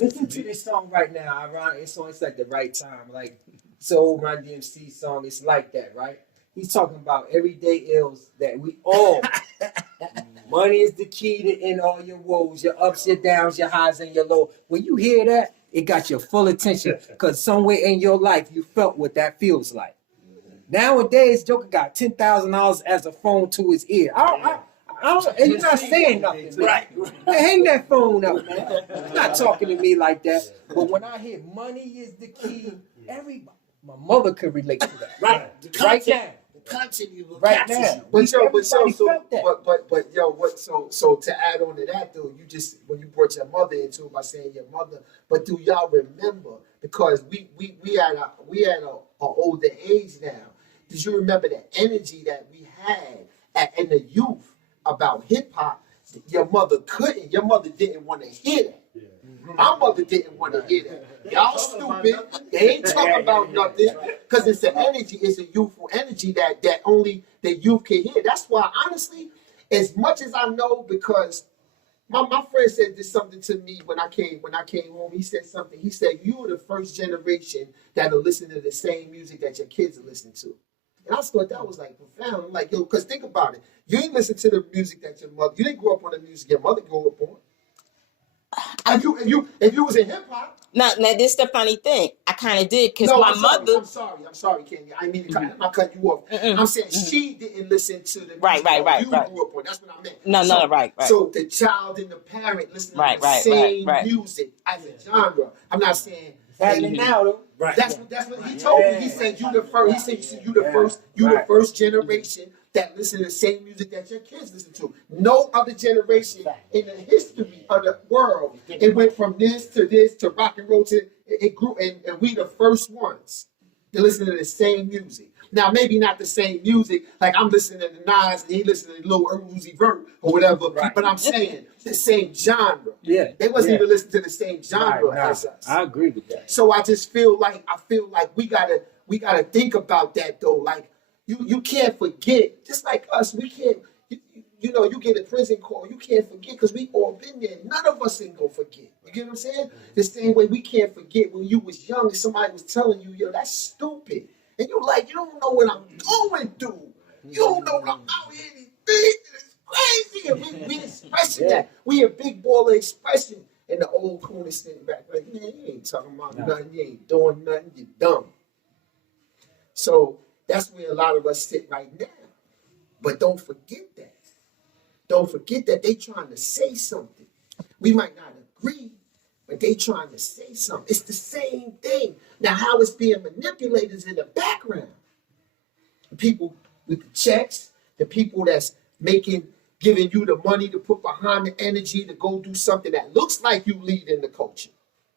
Listen to this song right now. Ironic, it's like the right time. Like it's an old Run DMC song. It's like that, right? He's talking about everyday ills that we all. Money is the key to end all your woes, your ups, your downs, your highs, and your lows. When you hear that, it got your full attention because somewhere in your life you felt what that feels like. Nowadays, Joker got $10,000 as a phone to his ear. And you're not saying nothing, right? Hang that phone up, man. You're not talking to me like that. But when I hear money is the key, my mother could relate to that. Right. Right now. The content you will Right capture now. you. But yo, so to add on to that though, you just when you brought your mother into it by saying your mother, but do y'all remember because we at a older age now? Did you remember the energy that we had in the youth about hip hop? Your mother didn't want to hear that. My mother didn't want to hear that. Y'all stupid. They ain't talking about nothing because it's an energy. It's a youthful energy that only the youth can hear. That's why, honestly, as much as I know, because my friend said this something to me when I came home. He said something. He said, you were the first generation that'll listen to the same music that your kids are listening to. And I thought that was like profound. I'm like, yo, because think about it. You ain't listen to the music that your mother, you didn't grow up on the music your mother grew up on. If you was in hip hop. Now, this is the funny thing. I kind of did because my mother. I'm sorry, Kenya. I mean, I'm not cutting you off. I'm saying she didn't listen to the music Right. you grew up on. That's what I meant. No, right. So the child and the parent listen to the same music as a genre. I'm not saying Happening now, though. Right. That's what he told me. He said you the first. He said you the first generation that listen to the same music that your kids listen to. No other generation in the history of the world. It went from this to rock and roll to it grew, and we the first ones to listen to the same music. Now maybe not the same music, like I'm listening to Nas and he listening to Lil Uzi Vert or whatever. Right. But I'm saying the same genre. Yeah, they wasn't even listening to the same genre as us. I agree with that. So I just feel like we gotta think about that though. Like you can't forget, just like us, we can't. You get a prison call, you can't forget because we all been there. None of us ain't gonna forget. You get what I'm saying? The same way we can't forget when you was young and somebody was telling you, yo, that's stupid. And you're like, you don't know what I'm going through. You don't know what I'm out here. It's crazy. And we expressing that. We a big ball of expression. And the old coon is sitting back. Like, man, you ain't talking about nothing. You ain't doing nothing. You dumb. So that's where a lot of us sit right now. But don't forget that. Don't forget that they trying to say something. We might not agree, but they trying to say something. It's the same thing. Now, how it's being manipulated is in the background. The people with the checks, the people that's giving you the money to put behind the energy to go do something that looks like you leading the culture.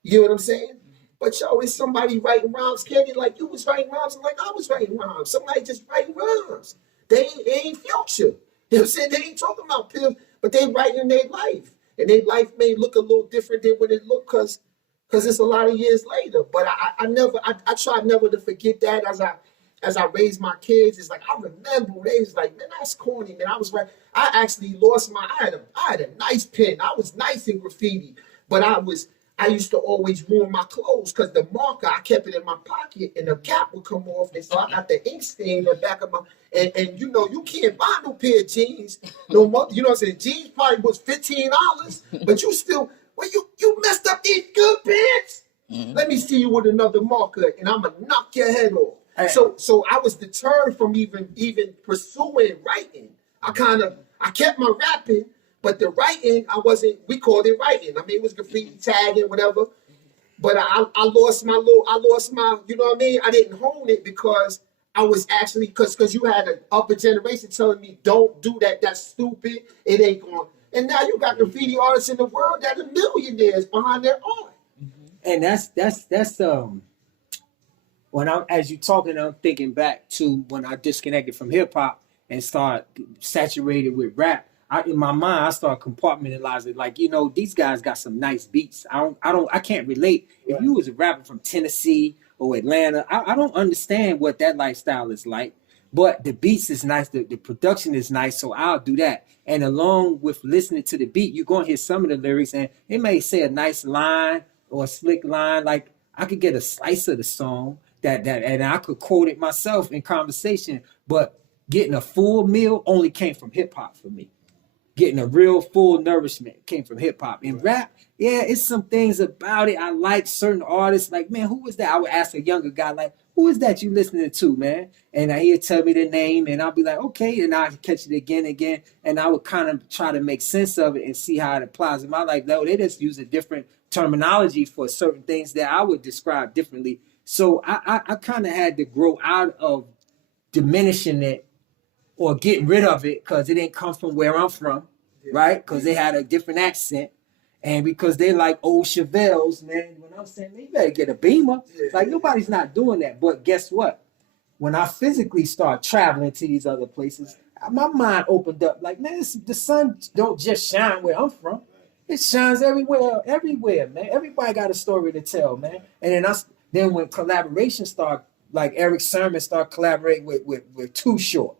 You know what I'm saying? But yo, it's somebody writing rhymes, Kenny, like you was writing rhymes and like I was writing rhymes. Somebody just writing rhymes. They ain't Future. You know what I'm saying? They ain't talking about pills, but they writing their life. And their life may look a little different than what it looked because it's a lot of years later. But I try never to forget that as I raise my kids. It's like I remember they was like, man, that's corny, man. I was right. I actually lost I had a nice pen. I was nice in graffiti, but I used to always ruin my clothes because the marker, I kept it in my pocket and the cap would come off. And so I got the ink stain in the back of my, and you know, you can't buy no pair of jeans. No more, you know what I'm saying? Jeans probably was $15, but you still, well, you messed up these good pants. Let me see you with another marker and I'm going to knock your head off. So I was deterred from even pursuing writing. I kept my rapping, but the writing, we called it writing. I mean, it was graffiti tagging, whatever. But I lost my, you know what I mean? I didn't hone it because I was actually, because you had an upper generation telling me, don't do that. That's stupid. It ain't going. And now you got graffiti artists in the world that are millionaires behind their art. And that's when as you talking, I'm thinking back to when I disconnected from hip hop and started saturated with rap. In my mind, I started compartmentalizing. Like, you know, these guys got some nice beats. I can't relate. If you was a rapper from Tennessee or Atlanta, I don't understand what that lifestyle is like. But the beats is nice, the production is nice, so I'll do that. And along with listening to the beat, you're gonna hear some of the lyrics, and it may say a nice line or a slick line. Like I could get a slice of the song that and I could quote it myself in conversation. But getting a full meal only came from hip hop for me. Getting a real full nourishment came from hip hop. And rap, yeah, it's some things about it. I like certain artists. Like, man, who is that? I would ask a younger guy, like, who is that you listening to, man? And he'd tell me the name, and I'll be like, okay. And I'd catch it again and again. And I would kind of try to make sense of it and see how it applies in my life. No, they just use a different terminology for certain things that I would describe differently. So I kind of had to grow out of diminishing it or getting rid of it because it didn't come from where I'm from, right? Because they had a different accent. And because they like old Chevelles, man, when I'm saying, man, you better get a Beamer. Like, nobody's not doing that. But guess what? When I physically start traveling to these other places, my mind opened up. Like, man, the sun don't just shine where I'm from. It shines everywhere, man. Everybody got a story to tell, man. And then when collaboration started, like Eric Sermon started collaborating with Too Short.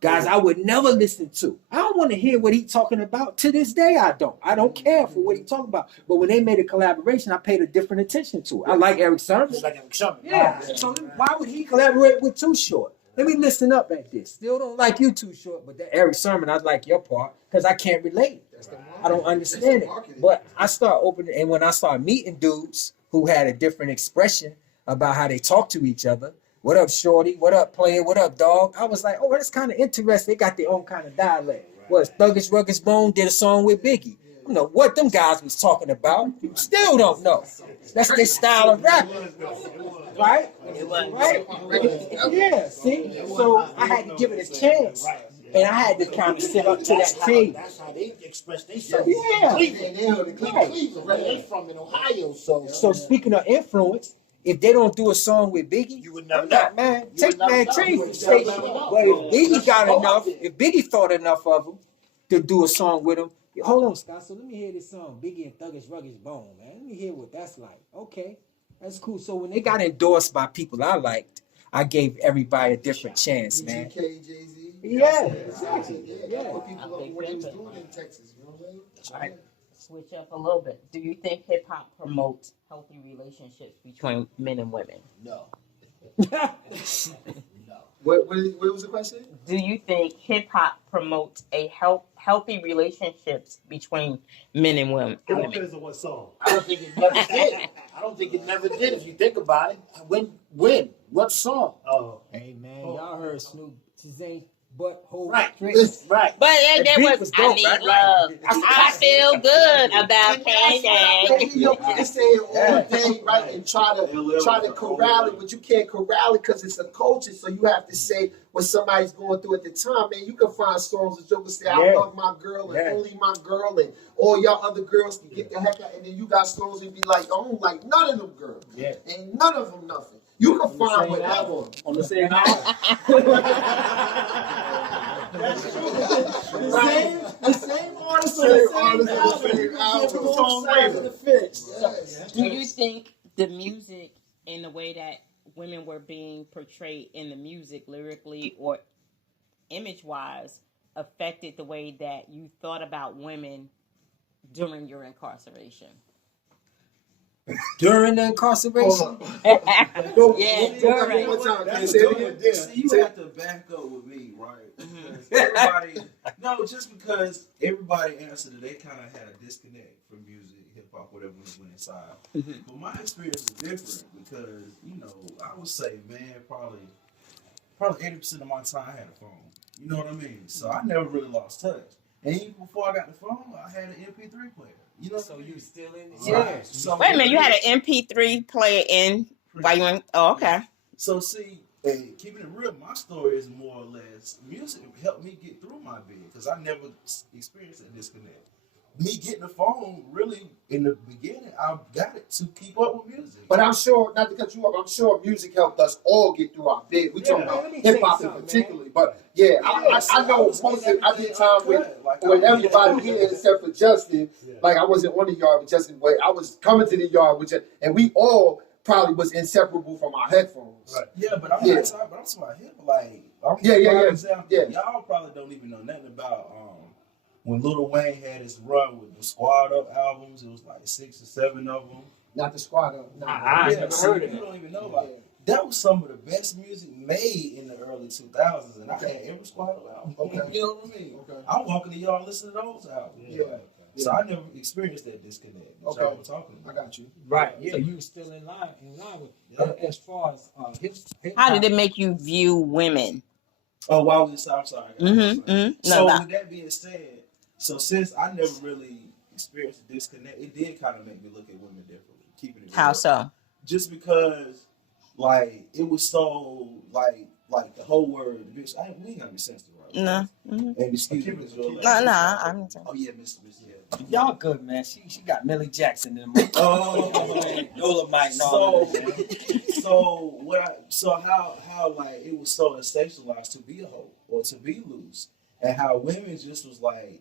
Guys I would never listen to. I don't want to hear what he's talking about. To this day, I don't. I don't care for what he's talking about. But when they made a collaboration, I paid a different attention to it. I like Eric Sermon. It's like Eric Sermon. Yeah. So why would he collaborate with Too Short? Let me listen up at this. Still don't like you Too Short, but that Eric Sermon, I like your part because I can't relate. I don't understand it. But I start opening, and when I start meeting dudes who had a different expression about how they talk to each other, what up, shorty? What up, player? What up, dog? I was like, oh, that's kind of interesting. They got their own kind of dialect. Was Thuggish Ruggish Bone did a song with Biggie. I don't know what them guys was talking about. Still don't know. That's their style of rapping. Right? Right? Yeah, see? So I had to give it a chance. And I had to kind of sit up to that table. That's how they express themselves. Yeah. They're from in Ohio, So speaking of influence, if they don't do a song with Biggie, you would never know. Man, take man Tree from station. Well, if Biggie got enough, if Biggie thought enough of him to do a song with him, hold on, Scott. So let me hear this song, Biggie and Thuggish Ruggish Bone, man. Let me hear what that's like. Okay, that's cool. So when they got endorsed by people I liked, I gave everybody a different chance, man. EGK, Jay-Z. Yeah, exactly. Yeah. What people what they was doing in Texas, you know what I'm saying? All right. Switch up a little bit. Do you think hip hop promotes healthy relationships between men and women? No. What was the question? Do you think hip hop promotes a healthy relationships between men and women? It depends on what song. I don't think it never did. I don't think it never did. If you think about it, when, what song? Oh, Hey man, y'all heard Snoop Shazam butthole Right. tricks? Right. But that beat was, was I dope, need right? love. I feel good about And Kanye. you can say it all day, right? And try to corral it, but you can't corral it because it's a culture. So you have to say what somebody's going through at the time. Man, you can find songs that you can say, "I Yeah. love my girl," and Yeah. "Only my girl," and all y'all other girls can get the heck out. And then you got songs that be like, "I don't like none of them girls." Yeah. Ain't none of them nothing. You can find same whatever. album. On the same album. The same artist on the same album. Both sides of the fence. Yes. Do you think the music and the way that women were being portrayed in the music, lyrically or image-wise, affected the way that you thought about women during your incarceration? During the incarceration? Hold on. Go, Yeah, go you're back right. one more time. Can you That's say it dope. again? See, you have to back up with me, right? Because everybody, no, just because everybody answered it, they kind of had a disconnect from music, hip hop, whatever went inside. But my experience is different because, you know, I would say, man, probably 80% of my time I had a phone. You know what I mean? So I never really lost touch. And even before I got the phone, I had an MP3 player. You know, So you still in it? Yeah. So Wait a minute, you had an MP3 player in while you were in, oh, okay. So see, and keeping it real, my story is more or less music helped me get through my bed because I never experienced a disconnect. Me getting the phone, really, in the beginning, I got it to keep up with music. But I'm sure, not to cut you up, I'm sure music helped us all get through our bed. We talking about let me tell hip hop you in something, particular. But yeah, I know most of I did time with everybody here except for Justin. yeah. Like I wasn't on the yard with Justin, but I was coming to the yard with Justin, and we all probably was inseparable from our headphones. Right. Yeah, but I'm Yeah. not talking about hip. Like, I'm Yeah. prime example. Yeah. Y'all probably don't even know nothing about when Lil Wayne had his run with the Squad Up albums. It was like 6 or 7 of them. Not the squad up. No. I Yeah, never see, heard of you it. don't even know about it. That was some of the best music made in the early 2000s, and I had every Squad Up album. Okay. You know what I mean? Okay. I'm walking to y'all listening to those albums. Yeah. So I never experienced that disconnect that y'all Okay. were talking I about. got you. Right. Yeah. So you still in line with as far as hip How did it make you view women? Oh, wow, I'm sorry. No, So that- with that being said, so since I never really experienced a disconnect, it did kind of make me look at women differently. Keeping it how real. so? Just because, like, it was so like the whole word, bitch. We ain't gotta be sensitive, right? No. And excuse me, Miss Jola. No, I'm Oh yeah, Miss yeah. Y'all good, man. She got Millie Jackson in them. Oh, Dolomite and all so how like it was so sensationalized to be a hoe or to be loose, and how women just was like,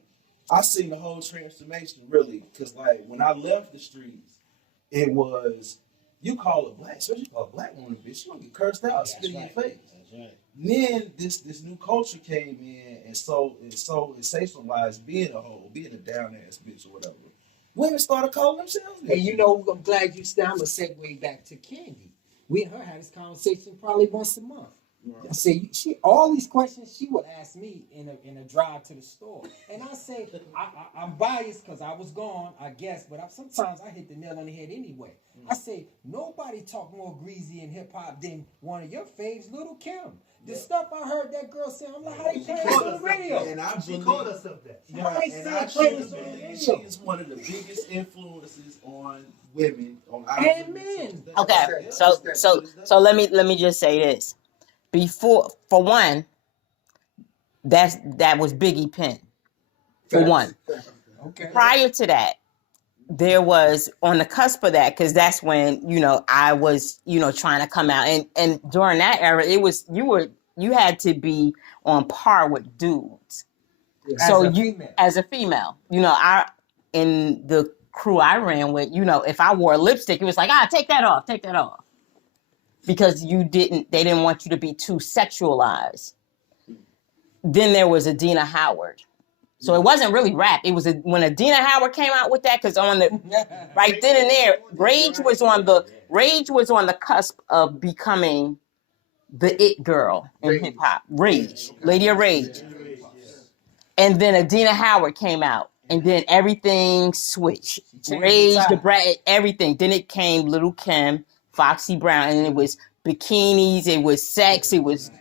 I seen the whole transformation really, because like when I left the streets, it was you call a black, especially call a black woman bitch, she gonna get cursed out, spit in your face. That's right. Then this new culture came in and so sensationalized being a hoe, being a down ass bitch or whatever. Women started calling themselves And bitches. you know, I'm glad you said. I'm gonna segue back to Candy. We and her had this conversation probably once a month. I say she all these questions she would ask me in a drive to the store, and I say I'm biased because I was gone, I guess, but sometimes I hit the nail on the head anyway. I say nobody talk more greasy in hip hop than one of your faves, Little Kim. The stuff I heard that girl say, I'm like, how they play this on the radio? And I She believe, called herself that. yeah, How they and say I it play truly this on the believe she radio? is one of the biggest influences on women, on our And women. men. Okay, Yeah, so let me just say this. Before, for one, that was Biggie Penn. For one. Okay. Prior to that, there was on the cusp of that, because that's when I was trying to come out, and during that era, it was you had to be on par with dudes. Yeah. So As a you female. as a female, I in the crew I ran with, if I wore lipstick, it was like, take that off, because they didn't want you to be too sexualized. Then there was Adina Howard. So it wasn't really rap. It was when Adina Howard came out with that, because on the right then and there, Rage was on the cusp of becoming the it girl in Rage. hip hop, Rage, Okay. Lady of Rage. And then Adina Howard came out, and then everything switched. changed Rage, the the tide. Brat, everything. Then it came Little Kim, Foxy Brown, and it was bikinis, it was sex, it was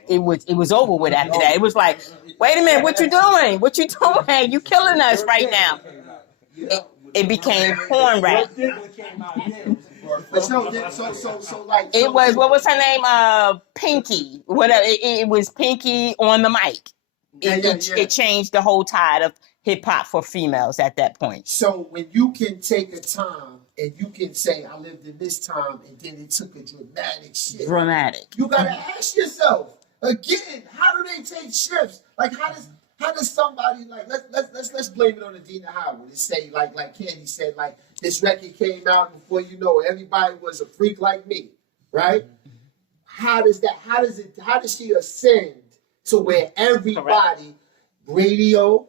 over with after that. It was like, wait a minute, what you doing? What you doing? You killing us right now. It became porn rap. But so like It was, what was her name? Pinky. Whatever. It was Pinky on the mic. It changed the whole tide of hip hop for females at that point. So when you can take a time and you can say, I lived in this time, and then it took a dramatic shift. Dramatic. You gotta ask yourself again, how do they take shifts? Like how does somebody like let's blame it on Adina Howard and say like Candy said, like this record came out before you know everybody was a freak like me, right? How does she ascend to where everybody radio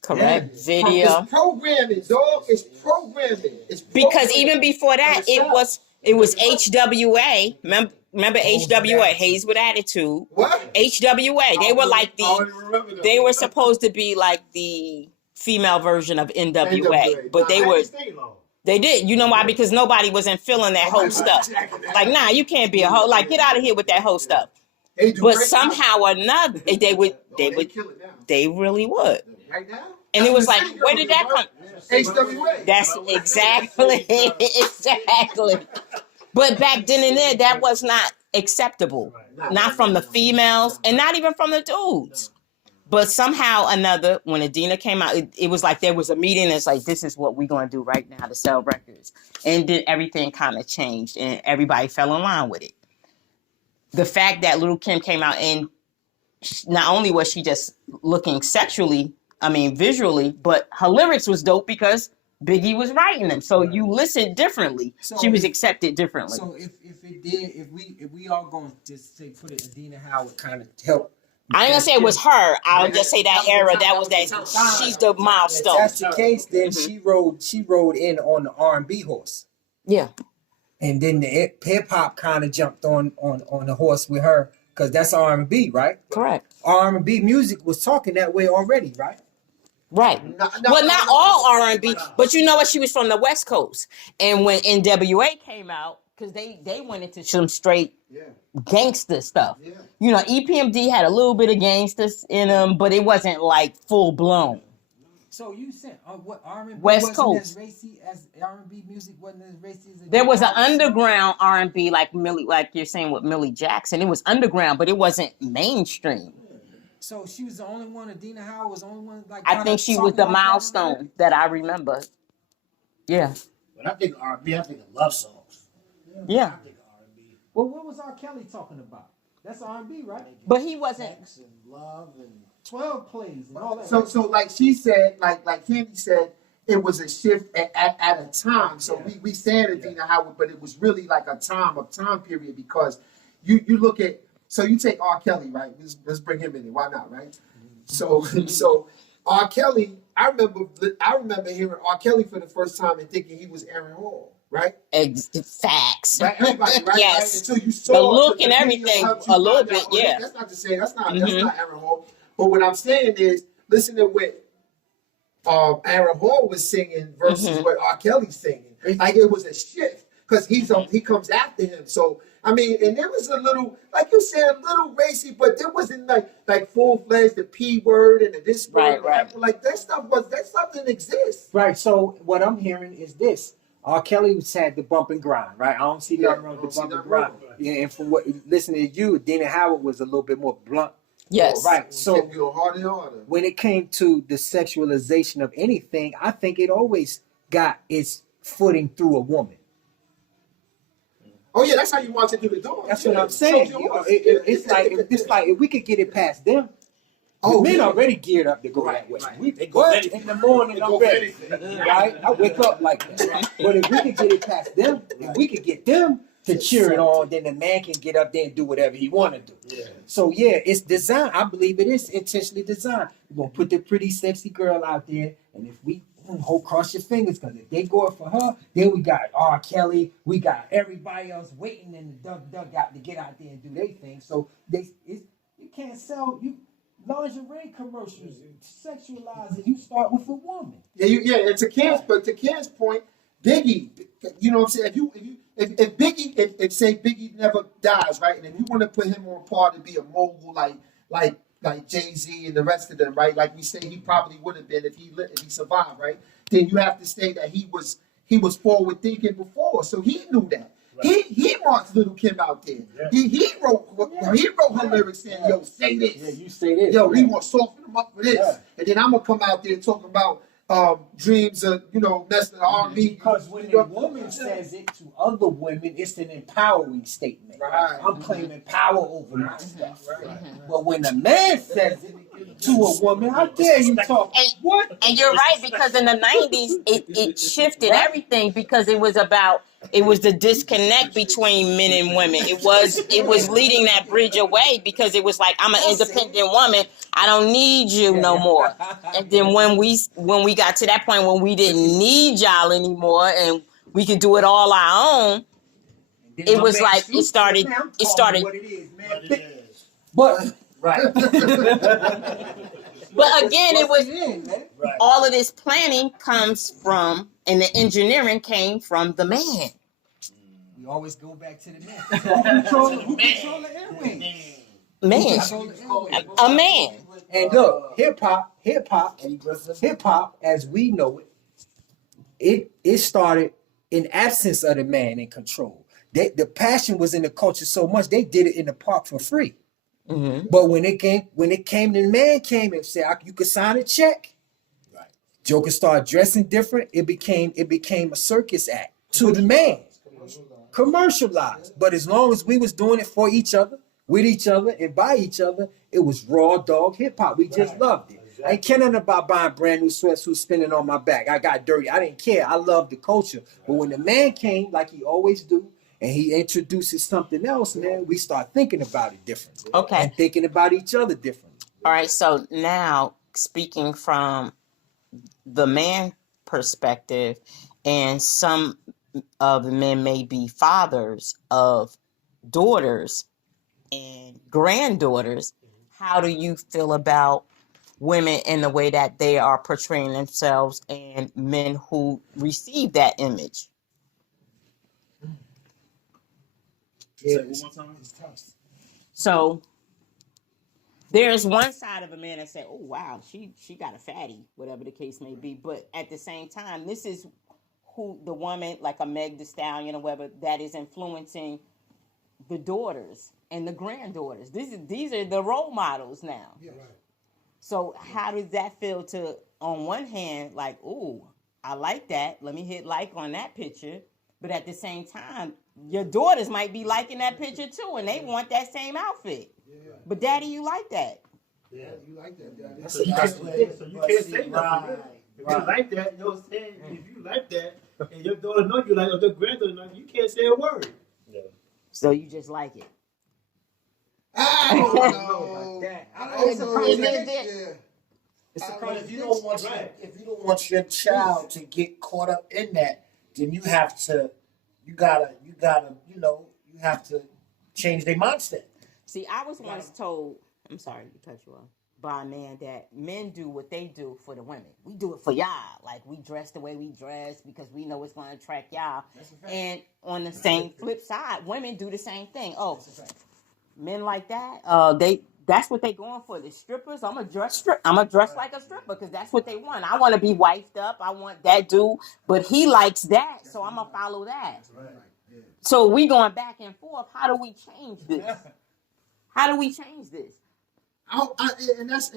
Correct. Video. It's programming, dog. It's programming. It's Because programming. even before that, it was HWA. Remember HWA, Hayes with Attitude. What? HWA. They were like I don't even remember them. they were supposed to be like the female version of NWA, but they did. You know why? Because nobody wasn't feeling that whole stuff. Like, nah, you can't be a hoe. Like, get out of here with that whole stuff. They do But right somehow or another, they would, kill it now. they really would. Right now. And it was like, That's where did that come? HWA. That's exactly. But back then and there, that was not acceptable. Not from the females and not even from the dudes. But somehow or another, when Adina came out, it was like there was a meeting. And it's like, this is what we're going to do right now to sell records. And then everything kind of changed and everybody fell in line with it. The fact that Little Kim came out and not only was she just looking visually, but her lyrics was dope because Biggie was writing them. So you listened differently. So She was if- accepted differently. So if we are going to just say put it Adina Howard Kind of help. I ain't gonna say it was her. I'll just say that era. That was that. She's the If milestone. that's the case, then Mhm. she rode in on the R&B horse, Yeah. and then the hip hop kind of jumped on the horse with her because that's R&B, right? Correct. R&B music was talking that way already, right? Right. Well, not all R&B, but you know what? She was from the West Coast, and when NWA came out, because they went into some straight gangster stuff. Yeah. You know, EPMD had a little bit of gangsters in them, but it wasn't like full blown. So you said what R&B West wasn't Coast. as racy as R&B music wasn't as racy as There was an Adina Howard? underground R&B like you're saying with Millie Jackson. It was underground, but it wasn't mainstream. So she was the only one. Adina Howard was the only one. Like I kinda think she talking was the like that? milestone that I remember. Yeah. When I think R&B, I think of love songs. Yeah. I think R&B. Well, what was R. Kelly talking about? That's R&B, right? But he wasn't. Sex and love and 12 plays and all that. So like she said, like Candy said, it was a shift at a time. So we said Adina Howard, but it was really like a time period because you look at, so you take R. Kelly, right? Let's bring him in there. Why not, right? So R. Kelly, I remember hearing R. Kelly for the first time and thinking he was Aaron Hall, right? Facts. Right, everybody, right? Yes. Right? Until you saw The look and video everything, helped you a little find bit, out, oh, yeah. That's not to say that's not Mhm. Aaron Hall. But what I'm saying is, listen to what Aaron Hall was singing versus Mhm. what R. Kelly's singing. Like it was a shift because he comes after him. So I mean, and there was a little, like you said, a little racy, but there wasn't like full fledged the P word and the this word. Right. Like that stuff didn't exist. Right. So what I'm hearing is this: R. Kelly had the bump and grind, right? I don't see nothing wrong with the bump and grind. Yeah, and from what listening to you, Adina Howard was a little bit more blunt. Yes. Right. So Kept going harder and harder. when it came to the sexualization of anything, I think it always got its footing through a woman. Oh yeah, that's how you want it through the door. That's Yeah. what I'm saying. So You know, it's like if we could get it past them. Oh, Men yeah. already geared up to go that way. They go But ready. in the morning, They I'm go ready. ready. Right? I wake up like that. But if we could get it past them, if we could get them to cheer it on, then the man can get up there and do whatever he want to do. Yeah. So yeah, it's designed. I believe it is intentionally designed. We're gonna put the pretty, sexy girl out there, and if we hold cross your fingers, because if they go it for her, then we got R. Kelly, we got everybody else waiting in the dugout to get out there and do their thing. So you can't sell you lingerie commercials, sexualizing. You start with a woman. And to Cam's point, Biggie, you know what I'm saying? If Biggie, if say Biggie never dies, right? And if you want to put him on par to be a mogul like Jay-Z and the rest of them, right? Like we say he probably would have been if he survived, right? Then you have to say that he was forward thinking before, so he knew that. Right. He marched Little Kim out there. Yeah. He wrote her lyrics saying, "Yo, say this. Yeah, you say this. Yo, he want to soften them up for this." Yeah. And then I'm gonna come out there talking about dreams of messing the R&B. Because when a woman says it to other women, it's an empowering statement. Right. I'm claiming power over my stuff. Right. But when a man says it to a woman, how dare you talk? And you're right, because in the 90s, it shifted everything, because it was the disconnect between men and women. It was leading that bridge away, because it was like, I'm an independent woman. I don't need you no more. And then when we got to that point when we didn't need y'all anymore and we could do it all our own, it was like it started. What it is, man. But right. But again, it was all of this planning comes from, and the engineering came from the man. We always go back to the man. Who control the airwaves? Man, a man. And look, hip hop, as we know it started in absence of the man in control. The passion was in the culture so much they did it in the park for free. Mm-hmm. But when it came, the man came and said you could sign a check. Right. Joker started dressing different. It became a circus act to the man. Commercialized. But as long as we was doing it for each other, with each other, and by each other, it was raw dog hip hop. We just loved it. Exactly. I ain't care nothing about buying brand new sweatsuits spinning on my back. I got dirty. I didn't care. I loved the culture. But when the man came, like he always do, and he introduces something else, man, we start thinking about it differently. Okay. And thinking about each other differently. All right. So now, speaking from the man perspective, and some of the men may be fathers of daughters and granddaughters, how do you feel about women in the way that they are portraying themselves and men who receive that image? Yeah, one more time. So there's one side of a man that say, "Oh wow, she got a fatty," whatever the case may be. But at the same time, this is who the woman, like a Meg Thee Stallion or whatever, that is influencing the daughters and the granddaughters. These are the role models now. Yeah, right. So how does that feel to, on one hand, like, ooh, I like that. Let me hit like on that picture. But at the same time, your daughters might be liking that picture too, and they want that same outfit. Yeah. But daddy, you like that. Yeah, you like that, daddy. So you can't say nothing. If you like that, you know what I'm saying? If you like that, and your daughter know you like it, or your granddaughter know you can't say a word. Yeah. So you just like it. I don't know. It's a contradiction. But if you don't want your child to get caught up in that, then you have to change their mindset. See, I was once told, I'm sorry to cut you off, by a man that men do what they do for the women. We do it for y'all. Like, we dress the way we dress because we know it's going to attract y'all. And on the same flip side, women do the same thing. Oh, men like that, that's what they going for. The strippers, I'm gonna dress like a stripper because that's what they want. I want to be wifed up. I want that dude, but he likes that, so I'm gonna follow that. Right. Yeah. So we going back and forth. How do we change this? And that's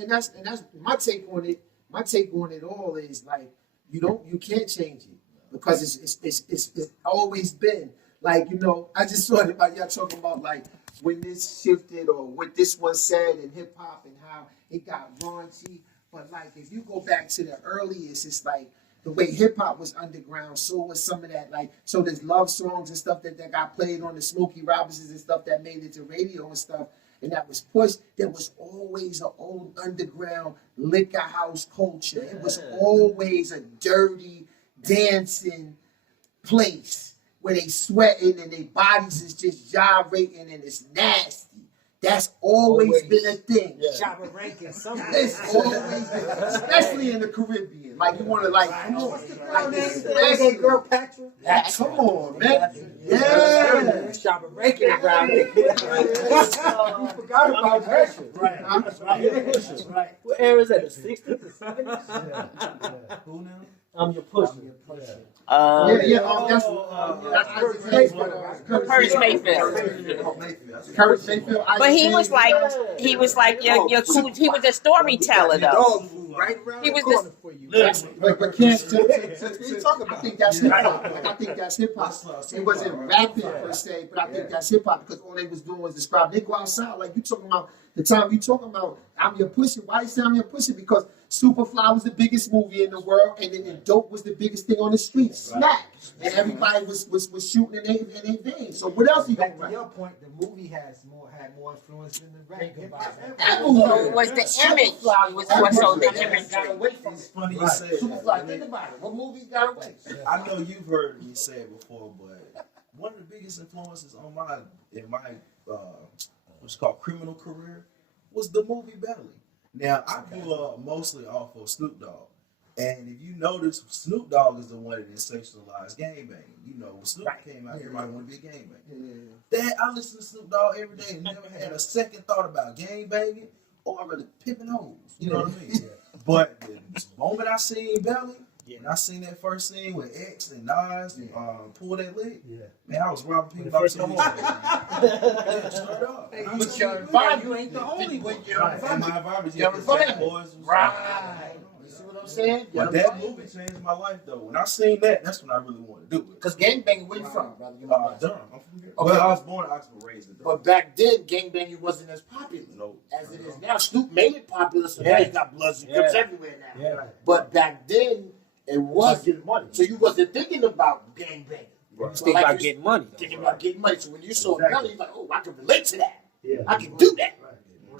my take on it. My take on it all is like you can't change it because it's always been like, I just saw it about y'all talking about like when this shifted or what this one said in hip hop and how it got raunchy. But like if you go back to the earliest, it's like the way hip hop was underground, so was some of that, like, so there's love songs and stuff that got played on the Smokey Robinsons and stuff that made it to radio and stuff. and that was pushed, there was always an old underground liquor house culture. It was always a dirty dancing place where they sweating and their bodies is just gyrating and it's nasty. That's always been a thing. Shabba Rankin, something. It's always been, especially in the Caribbean. Like you want to like, come on, like Reggae girl Patra. come on, man. Yeah. Shabba Rankin around there. You forgot about that shit. Right. What era is that? The 60s, the 70s? Who now? I'm your pusher. That's Curtis Mayfield. Curtis Mayfield. Curtis Mayfield. But he was like your cool. He was a storyteller though. Dog food right around He the was corner for you. But can't I think that's hip hop. Like I think that's hip hop. It wasn't rapping per se, but I think that's hip hop because all they was doing was describe. They go outside like you talking about the time you talking about. I'm your pussy. Why you say I'm your pussy? Because Superfly was the biggest movie in the world, and then Dope was the biggest thing on the street. Smack, and everybody was shooting in their veins. So what else you gonna Back to write? your point, the movie had more influence than the rap. So it was the image. It was more so the imagery. It's funny you said Superfly, that. think about it. What movies got away? I know you've heard me say it before, but one of the biggest influences on my what's called criminal career was the movie Belly. Now I grew up mostly off of Snoop Dogg, and if you notice, Snoop Dogg is the one that sensationalized gangbanging. You know, when Snoop came out, everybody wanted to be a gangbanger. That I listen to Snoop Dogg every day and never had a second thought about gangbanging or really pimping hoes. You know what I mean? But the moment I seen Belly, and I seen that first scene with X and Nas pull that leg, man, I was robbing people about the straight up. You ain't the only one. And my environment, You're right. boys was Right. You see what I'm saying? But that movie changed my life though. When I seen that, that's when I really wanted to do it. Because gangbanging, where you from, brother? You know Durham. I'm from here. Okay. Well, I was born in Oxford, raised in Durham. But back then, gangbanging wasn't as popular No. as it is now. Snoop made it popular, so now you got Bloods and Crips everywhere now. But back then, it was Getting money. so you wasn't thinking about gangbanging. Right. Think about getting money. Thinking about getting money. So when you saw Belly, you're like, oh, I can relate to that. Yeah. I can do that.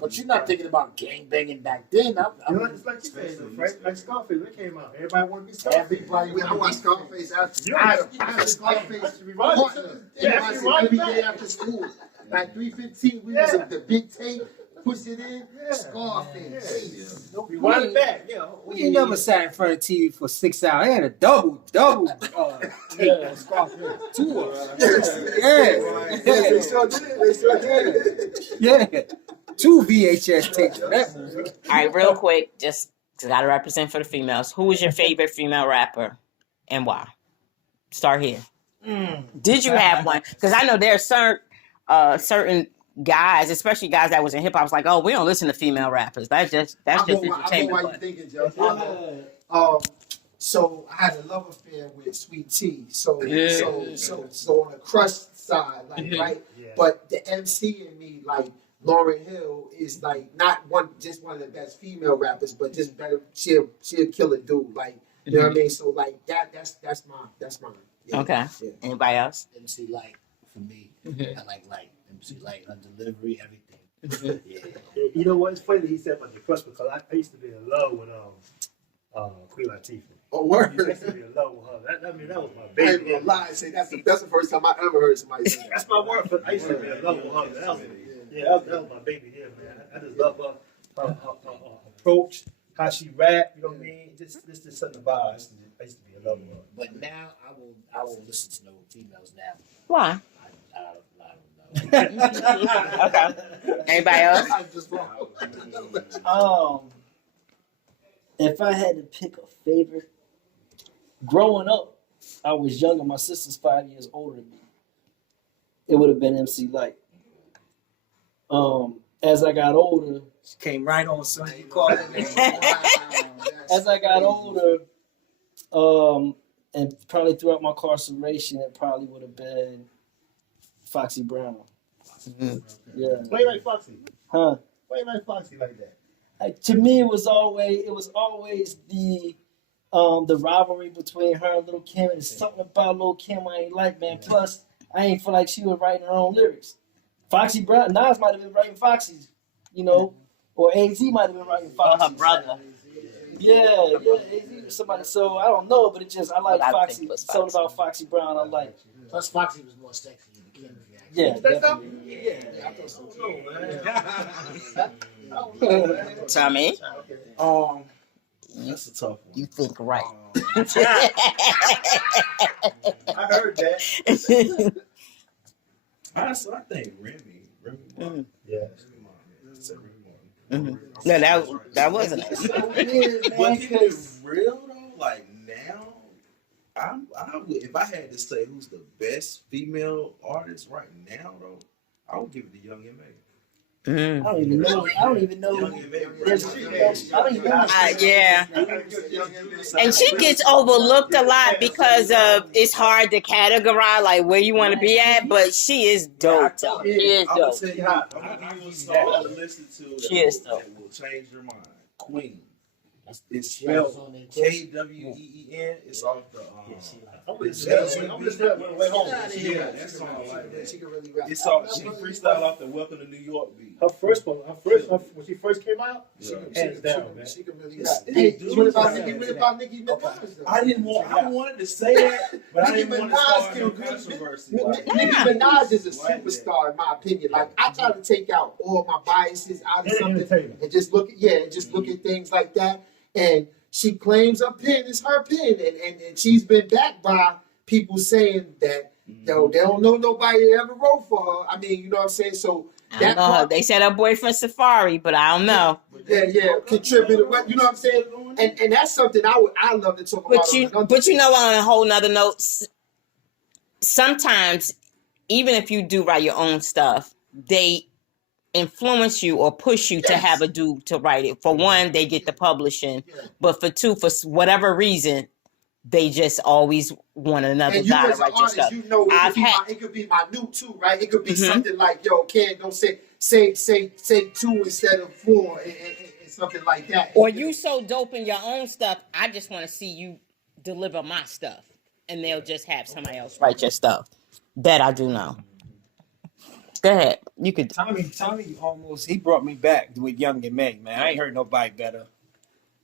But you're not thinking about gangbanging back then. You know, it's like you said, Frank, like Scarface, when it came out, everybody wanted to be Scarface. Everybody, I watched Scarface after. You I had a Scarface partner. Every day after school. At 3:15, we was at the big tape, push it in, Scarface. We wanted it back, you know. We ain't never sat in front of TV for 6 hours. They had a double tape on Scarface. 2 of them. They sure did. Yeah. 2 VHS tapes for that movie. All right, real quick, just gotta represent for the females. Who was your favorite female rapper and why? Start here. Did you have one? Because I know there are certain guys, especially guys that was in hip hop, was like, oh, we don't listen to female rappers. That's just I know entertainment. why but- you thinking, Jeff. So I had a love affair with Sweet Tea. So on the crush side, like right. Yeah. But the MC in me, like Lauryn Hill, is like not one of the best female rappers, but just better. She'll kill a dude. Like you know what I mean. So like that's mine. Yeah. Okay. Yeah. Anybody else? MC Light for me. Mhm. I like Light. MC Light, her delivery, everything. Yeah. You know what? It's funny that he said about the crush because I used to be in love with Queen Latifah. Oh, I word. used to be in love with her. That was my I ain't baby. gonna lie and say that's the first time I ever heard somebody say that. That's my word. I used to be in love with her. That was my baby here, man. I just love her approach, how she rap. You know what I mean? Just something about her. I used to be in love with her. But now I will listen to no females now. Why? I don't know. Okay. Anybody else? I'm just wrong. If I had to pick a favorite, growing up, I was younger. My sister's 5 years older than me. It would have been MC Light. As I got older, Came right on Sunday. You called it. as I got older, and probably throughout my incarceration, it probably would have been Foxy Brown. Yeah. Why you like Foxy? Huh? Why you like Foxy like that? To me, it was always the rivalry between her and Lil' Kim. And something about Lil' Kim I ain't like, man. Plus, I ain't feel like she was writing her own lyrics. Foxy Brown, Nas might have been writing Foxy's, you know, or AZ might have been writing Or Foxy's. her brother. Yeah, AZ was somebody. So I don't know, but it just I like But I Foxy. think it was Something Foxy. about Foxy Brown I like. Plus, Foxy was more sexy than Kim. if you ask me. Yeah, That's definitely. Yeah, I thought so too. Tommy, That's a tough one. you think right. I heard that. Honestly, I think Remy. Martin. Yeah. Remy Martin. I said Remy Martin. No, that wasn't it. But keep it real though, like now, I would, if I had to say who's the best female artist right now though, I would give it to Young M.A. Mm. I don't even know. I don't even know. Young M.A. There's, I don't even know. Yeah. And she gets overlooked a lot because of it's hard to categorize like where you want to be at, but she is dope. Though. She is I'm gonna dope. tell you, I'm gonna give you a song to listen to that, She is dope. that will change your mind. Queen. It's She was spelled on there. Kween. It's off the. I'm listening. Way home. Yeah, that song like that. She can really rap. It's all she freestyle off the Welcome to New York beat. Her first one, when she first came out, Yeah. hands down, man. She can really It's- rap. Hey, dude, what about it's- Nicki Minaj though? I wanted to say that, but I Nicki didn't want to Minaj start can no really- controversy. Nicki Minaj is a superstar in my opinion. Like I try to take out all my biases out of And something entertainment. and just look at things like that. And she claims her pen is her pen, and she's been backed by people saying that yo, they don't know nobody that ever wrote for her. I mean, you know what I'm saying? So I that don't know. part, They said her boyfriend Safari, but I don't know. yeah, contributed. You know what I'm saying? And that's something I love to talk about. But you know, on a whole nother note, sometimes even if you do write your own stuff, they influence you or push you to have a dude to write it. For one, they get the publishing, but for two, for whatever reason, they just always want another And you guy to as an write your artist, stuff. you know it could be minute too, right? It could be something like, yo, Ken, don't say 2 instead of 4 and something like that. Or you so dope in your own stuff, I just want to see you deliver my stuff. And they'll just have somebody else write your stuff. That I do know. Go ahead. You could. Tommy almost he brought me back with Young and May, man. I ain't heard nobody better.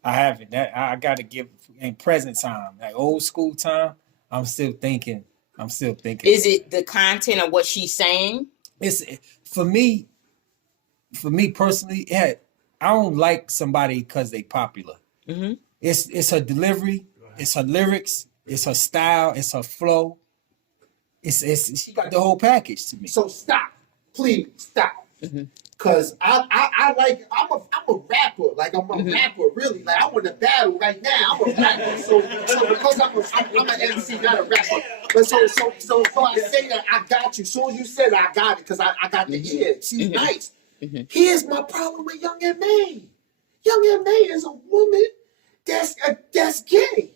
I haven't. I gotta give in present time, like old school time. I'm still thinking. Is it the content of what she's saying? It's for me personally. Yeah, I don't like somebody because they popular. Mm-hmm. It's her delivery. It's her lyrics. It's her style. It's her flow. It's she got the whole package to me. So stop, please stop, cause I'm a rapper, like I'm a rapper really, like I want to battle right now. I'm a rapper, so because I'm an MC, not a rapper, but so I say that I got you. So you said I got it, cause I got the ear. She's nice. Here's my problem with Young M.A. Young M.A. is a woman that's gay,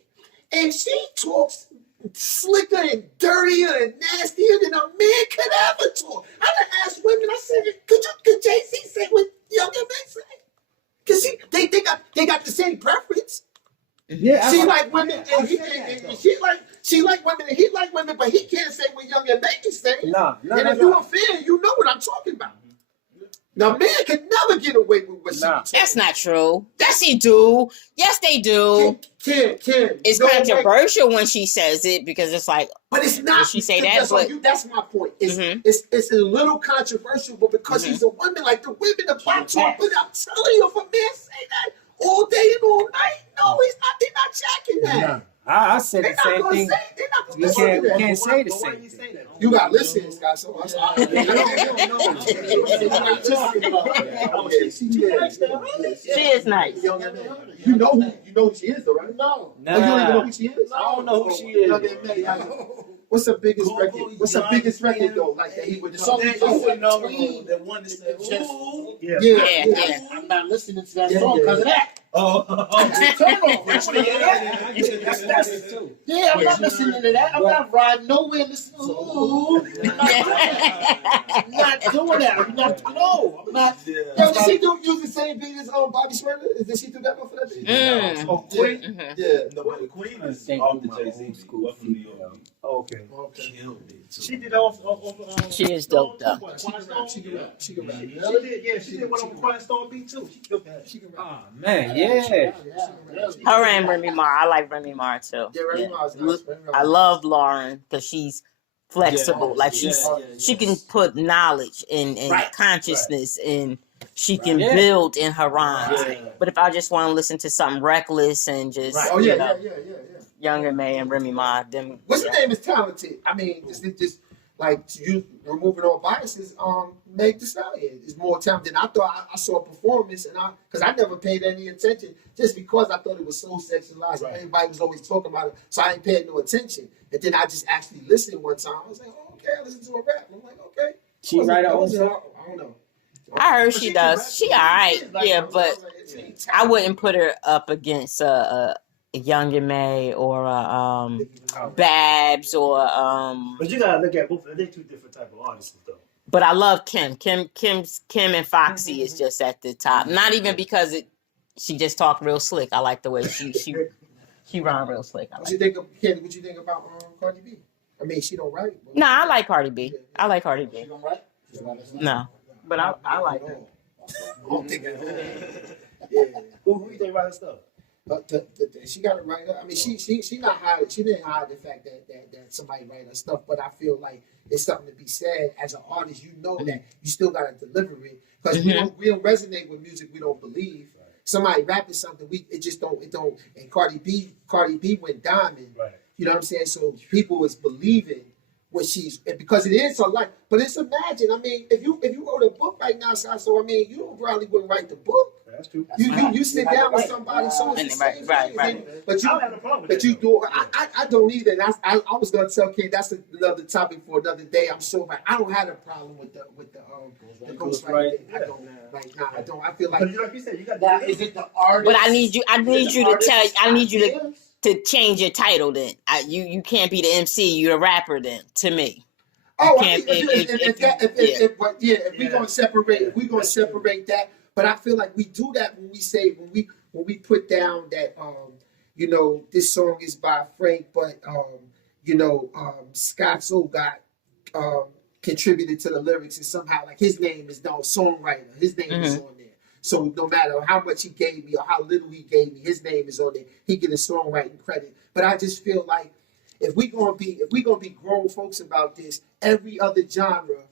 and she talks slicker and dirtier and nastier than a man could ever talk. I done asked women, I said, could Jay-Z say what Young M.A. say? Cause they got the same preference. Yeah, She like women and she like women and he like women, but he can't say what Young M.A. can say. No. And if you're a fan, you know what I'm talking about. Now, man can never get away with what she Nah. That's not true. Yes, he do. Yes, they do. Can It's no way. controversial when she says it because it's like, But it's not. Did she say that? That's my point. It's a little controversial, but because she's a woman, like the women, the pop talk. But I'm telling you, if a man say that all day and all night, no, he's not. They're not checking that. Nah. I said They're the not same gonna thing. say. They're not We gonna say that. can't say the same thing. You got listeners, guys. So I'm sorry. she is nice. You know who she is, though, right? No. Nah. Oh, you don't even know who she is? I don't know who she is. Young M.A. What's the biggest record? What's the biggest record though? Like that he would So that phenomenal, that one that said, ooh. Yeah. I'm not listening to that Yeah, song yeah. because of that. Oh, Turn off. Yeah, I'm not listening to that. I'm not riding nowhere listening to ooh. I'm not doing that. I'm not. Yo, does she use the same beat as Bobby Shmurda? Did she do that one for that beat? Oh, Queen? Yeah. No, but the Queen is off the Jay-Z beat. Welcome to New York. Okay. Ring. Okay. Killed it too. She did off She is dope, though. Quiet Storm. She can rap. She can rap. She did, yeah, she did one on Quiet Storm beat too. She killed that. She can rap. Oh man, yeah. Her and Remy Ma. I like Remy Ma too. Yeah, Remy Ma's nice. Remy Ma. I love Lauren because she's flexible. Yeah, Like she's yeah, she can put knowledge and Right, consciousness and she can Yeah. build in her rhymes. Right. But if I just want to listen to something reckless and just Right. Oh you yeah, know, yeah. Younger May and Remy Ma, them What's her yeah. name is talented. I mean, just like you removing all biases. Meg Thee Stallion is more talented. I thought I saw a performance, and because I never paid any attention, just because I thought it was so sexualized. Right. Everybody was always talking about it, so I ain't paid no attention. And then I just actually listened one time. I was like, oh, okay, I listened to a rap. I'm like, okay. She write her own song. I don't know. I heard But she can does. rap, She though. alright, Like, yeah, I was but like, she ain't I wouldn't put her up against a Younger May or Babs or But you gotta look at both. They're two different type of artists though. But I love Kim. Kim and Foxy is just at the top. Not even because she just talked real slick. I like the way she rhyme real slick. I What like you think of Kenny? What you think about Cardi B? I mean, she don't write. But I like Cardi B. I like Cardi She B. don't write? She don't write. No. But I like her. I don't think at all. Yeah. Who you think write her stuff? She got to write. I mean, she not hide. She didn't hide the fact that somebody write her stuff. But I feel like it's something to be said as an artist. You know that you still got to deliver it because we don't resonate with music we don't believe. Somebody rapping something, it just don't. And Cardi B went diamond. Right. You know what I'm saying? So people was believing what she's because it is her life. But it's imagine. I mean, if you wrote a book right now, so I mean, you probably wouldn't write the book. That's true. You sit down with somebody, so it's the same Right. thing. But I don't have a problem with but that, you though. do. I don't either. And I was gonna tell Kid that's another topic for another day. I'm sure, but I don't have a problem with the ghostwriting. I don't. Like, nah, I don't. I feel like. Because like you said, you got Now, that. is it the artist? But I need you I need you to. to change your title then. You can't be the MC, you're the rapper then, to me. Oh, can't- if we're gonna separate that. But I feel like we do that when we say when we put down that this song is by Frank, but Scott Soul got contributed to the lyrics and somehow like his name is no songwriter. His name is on there. So no matter how much he gave me or how little he gave me, his name is on there. He get a songwriting credit. But I just feel like if we gonna be grown folks about this, every other genre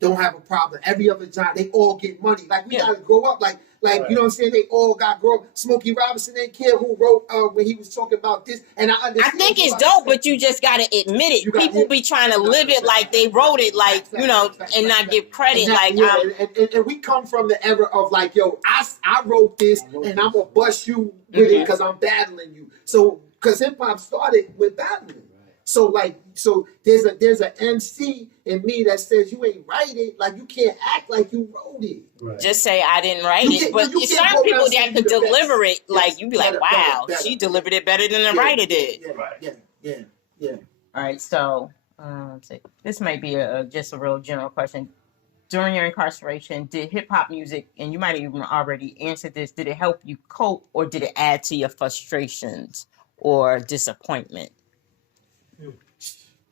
don't have a problem. Every other genre, they all get money. Like we gotta grow up. Like you know what I'm saying? They all got grow up. Smokey Robinson ain't care who wrote when he was talking about this. And I I understand. think it's dope, but you just gotta admit it. You gotta- People be trying to live it like they wrote it, like, and not give credit. Like, and we come from the era of like, yo, I wrote this and I'm gonna bust you with it because I'm battling you. So because hip hop started with battling. So there's an MC in me that says you ain't write it, like you can't act like you wrote it. Right. just say I didn't write You it. can't- But you it's can't certain go people around that saying could you the best. deliver it. Like, Yes, you be like, better, wow, better. she delivered it better than the writer did. Yeah. All right, so let's see. This might be just a real general question. During your incarceration, did hip hop music, and you might even already answered this, did it help you cope or did it add to your frustrations or disappointment?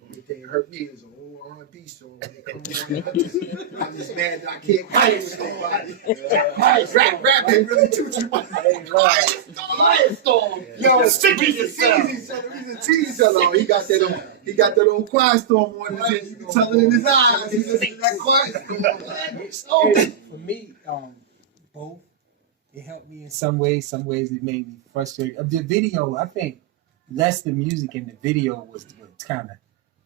Only thing that hurt me is an old R&B song. Come on, I'm just mad that I can't fight with nobody. Rap ain't really too much. Quiet Storm. Yo, Stick it yourself. He's a teaser. He got that old Quiet Storm on his head. You can tell it in his eyes. He's listening to that Quiet Storm. For me, both. It helped me in some ways. Some ways it made me frustrated. The video, I think, less the music in the video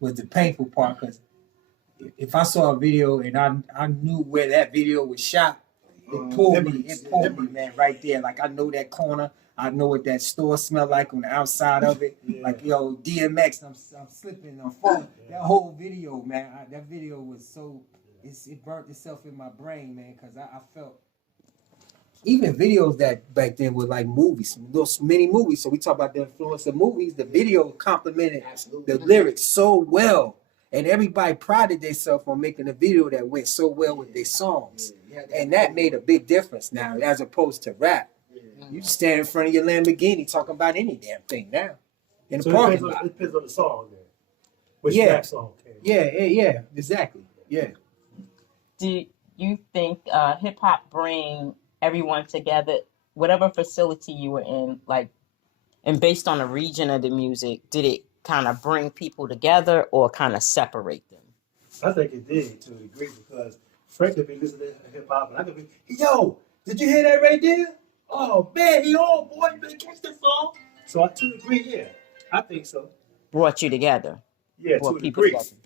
was the painful part, because if I saw a video and I knew where that video was shot, it pulled me, man, right there. Like I know that corner. I know what that store smelled like on the outside of it. Like, yo, DMX, I'm slipping, I'm falling. That whole video, man, that video was so, it burnt itself in my brain, man, because I felt, even videos that back then were like movies, those mini movies. So we talk about the influence of movies. The video complemented the lyrics so well, and everybody prided themselves on making a video that went so well with their songs, and that made a big difference now, as opposed to rap. You stand in front of your Lamborghini talking about any damn thing now in the So parking lot. it depends on the song then. Which Yeah. rap song? Came? Yeah, exactly. Yeah. Do you think hip hop bring everyone together, whatever facility you were in, like, and based on the region of the music, did it kind of bring people together or kind of separate them? I think it did to a degree because Frank could be listening to hip hop and I could be, yo, did you hear that right there? Oh man, he on boy, you better catch that song. So to a degree, yeah, I think so. Brought you together. Yeah, Brought to a people degree. together.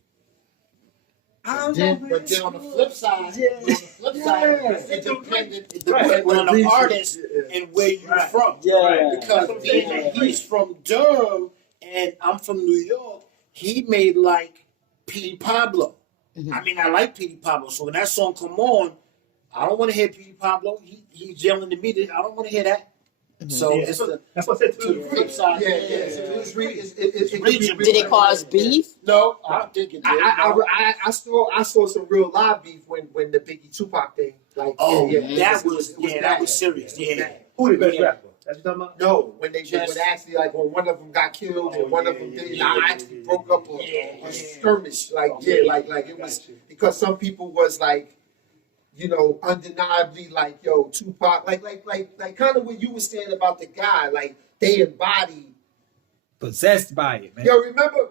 I don't But then on the flip side, it depended Right. what On the region. artist and where you Right. from. Yeah. Because being that he's from Durham and I'm from New York, he made like Petey Pablo. I mean, I like Petey Pablo. So when that song come on, I don't want to hear Petey Pablo. He's yelling at me. I don't want to hear that. So Yeah. it's the That's what I said to to the a flip degree. side. Yeah. It could be Region. Did it cause beef? No, I don't think it did. I saw some real live beef when the Biggie Tupac thing. Like, Oh, yeah, that was bad. serious. It was Yeah. bad. Who the best Yeah. rapper? That's what you're talking about? No, when they Just- would actually like when one of them got killed and one of them didn't. yeah, I actually broke up yeah. a skirmish. Like Yeah. like it was because some people was like, undeniably like, yo, Tupac, like kind of what you were saying about the guy, like they embody. Possessed by it, man. Yo,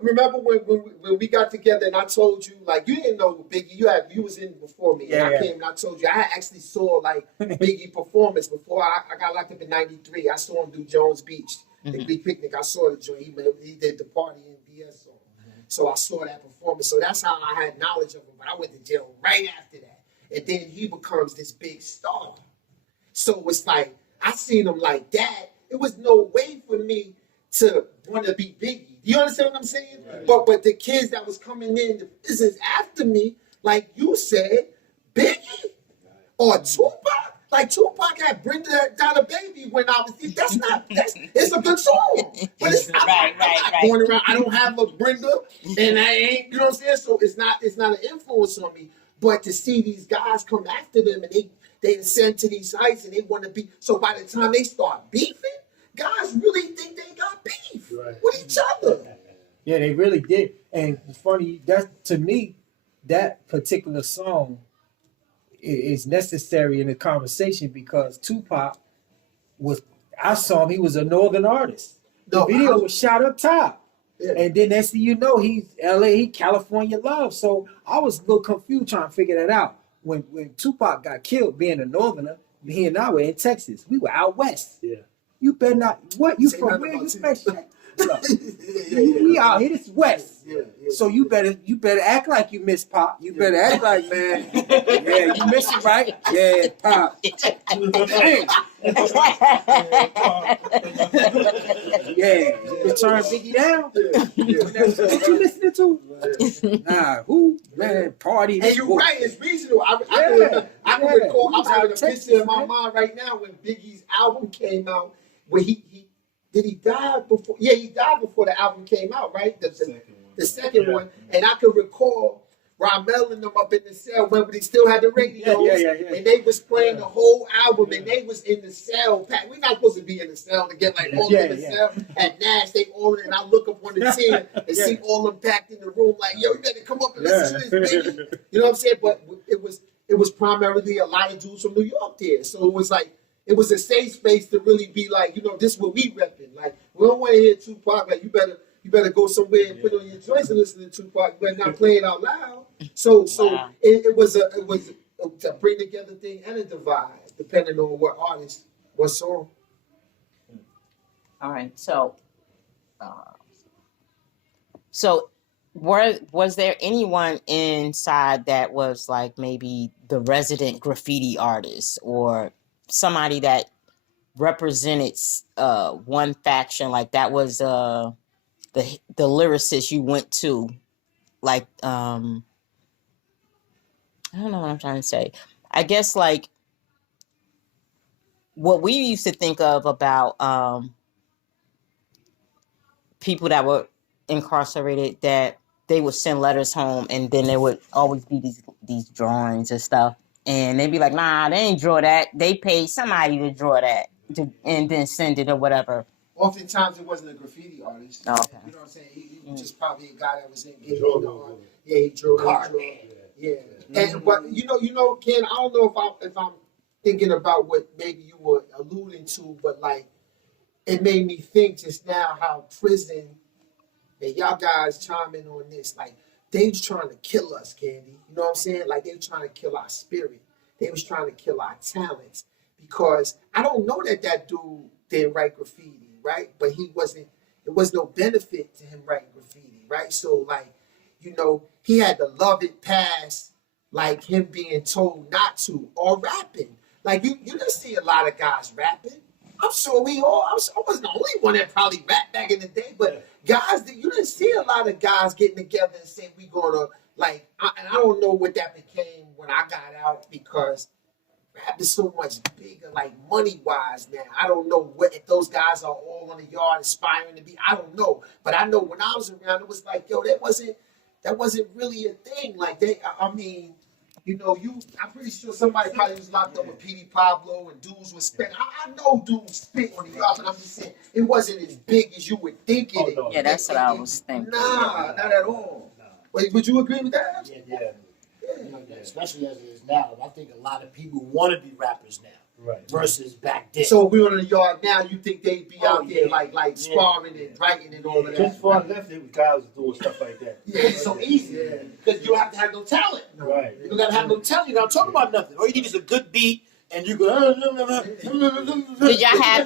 remember when we got together and I told you, like, you didn't know Biggie, you was in before me, and Yeah. I came and I told you I actually saw like Biggie performance before I got locked up in '93. I saw him do Jones Beach, the big picnic. I saw the joint. He did the party in BS song, so I saw that performance. So that's how I had knowledge of him. But I went to jail right after that, and then he becomes this big star. So it's like I seen him like that. It was no way for me to want to be Biggie. Do you understand what I'm saying? Right. But the kids that was coming in the business after me, like you said, Biggie or Tupac. Like Tupac had Brenda Down a Baby when I was. It's a good song, but it's I'm not going around. I don't have a Brenda, and I ain't. You know what I'm saying? So it's not an influence on me. But to see these guys come after them and they ascend to these heights and they want to be. So by the time they start beefing, guys really think they got beef Right. with each other. Yeah, they really did. And it's funny, that to me, that particular song is necessary in the conversation because Tupac I saw him, he was a northern artist. The video was shot up top. Yeah. And then next thing you know, he's LA, he California love. So I was a little confused trying to figure that out. When Tupac got killed, being a northerner, he and I were in Texas. We were out west. Yeah. You better not. What you Say from? nothing Where you about from? Yeah. We out here. This west. Yeah. So you better act like you miss Pop. You better act like, man. Yeah, you miss it, right? Yeah, Pop. Hey, yeah, you turn Biggie down. What you listening to? Nah, who? Man, party. And you're right, it's reasonable. I can recall, I'm having a picture in my mind right now when Biggie's album came out, where he did he die before? Yeah, he died before the album came out, right? The second one. And I can recall Ramel and them up in the cell when they still had the radios, Yeah. and they was playing the whole album, and they was in the cell. We're not supposed to be in the cell to get like all in the cell. At Nash, they all in, and I look up on the team and see all them packed in the room, like, yo, you better come up and listen to this, Biggie. You know what I'm saying? But it was primarily a lot of dudes from New York there, so it was like. It was a safe space to really be like, this is what we repping. Like, we don't want to hear Tupac. Like, you better go somewhere and put on your joints and listen to Tupac. You better not play it out loud. So Wow. it was a to bring together thing and a divide, depending on what artist, what song. All right. So was there anyone inside that was like maybe the resident graffiti artist or somebody that represented one faction, like that was the lyricist you went to, like I don't know what I'm trying to say. I guess like what we used to think of about people that were incarcerated, that they would send letters home and then there would always be these drawings and stuff. And they'd be like, nah, they ain't draw that. They paid somebody to draw that and then send it or whatever. oftentimes it wasn't a graffiti artist. Oh, okay. You know what I'm saying? He was just probably a guy that was in getting Drove into over art. it. Yeah, he drew Car it. man. Yeah. And but you know, Ken, I don't know if I'm thinking about what maybe you were alluding to, but like it made me think just now how prison and y'all guys chime in on this, like they was trying to kill us, Candy. You know what I'm saying? Like they were trying to kill our spirit. They was trying to kill our talents because I don't know that dude didn't write graffiti, right? But he wasn't. There was no benefit to him writing graffiti, right? So like, you know, he had to love it past like him being told not to or rapping. Like you didn't see a lot of guys rapping. I'm sure I wasn't the only one that probably rapped back in the day, but guys, you didn't see a lot of guys getting together and saying we gonna like. I don't know what that became when I got out because rap is so much bigger, like money wise now. I don't know what if those guys are all on the yard aspiring to be. I don't know, but I know when I was around, it was like, yo, that wasn't really a thing. Like I mean. You know, I'm pretty sure somebody probably was locked up with P.D. Pablo and dudes was spit. I know dudes spit on the yard, but I'm just saying it wasn't as big as you would think it. Oh, no. Yeah, that's what I was thinking. Nah, not at all. Wait, would you agree with that? Yeah, Yeah. you know, especially as it is now. I think a lot of people want to be rappers now Right. versus back then. So if we were in the yard now, you think they'd be out there yeah. like sparring and writing and all of that? Just before I left, there was guys doing stuff like that. Yeah, It's so easy because you don't have to have no talent. Right. You don't gotta have no talent. You gotta talk about nothing. All you need is a good beat, and you go. Did y'all have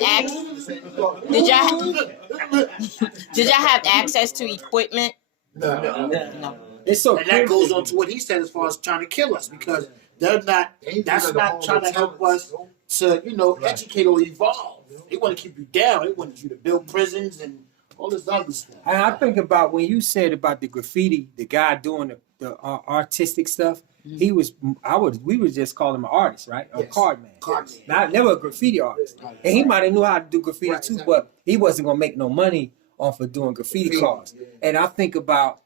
Did y'all have access to equipment? No. It's so And that goes on to what he said as far as trying to kill us because they're not. That's not trying to help us to educate or evolve. They want to keep you down. They want you to build prisons and all this other stuff. And I think about when you said about the graffiti, the guy doing the artistic stuff. We would just call him an artist, right? A Yes. card man. Card man. Not never a graffiti artist. And he might have knew how to do graffiti Right, too, exactly. but he wasn't gonna make no money off of doing graffiti cards. Yeah. And I think about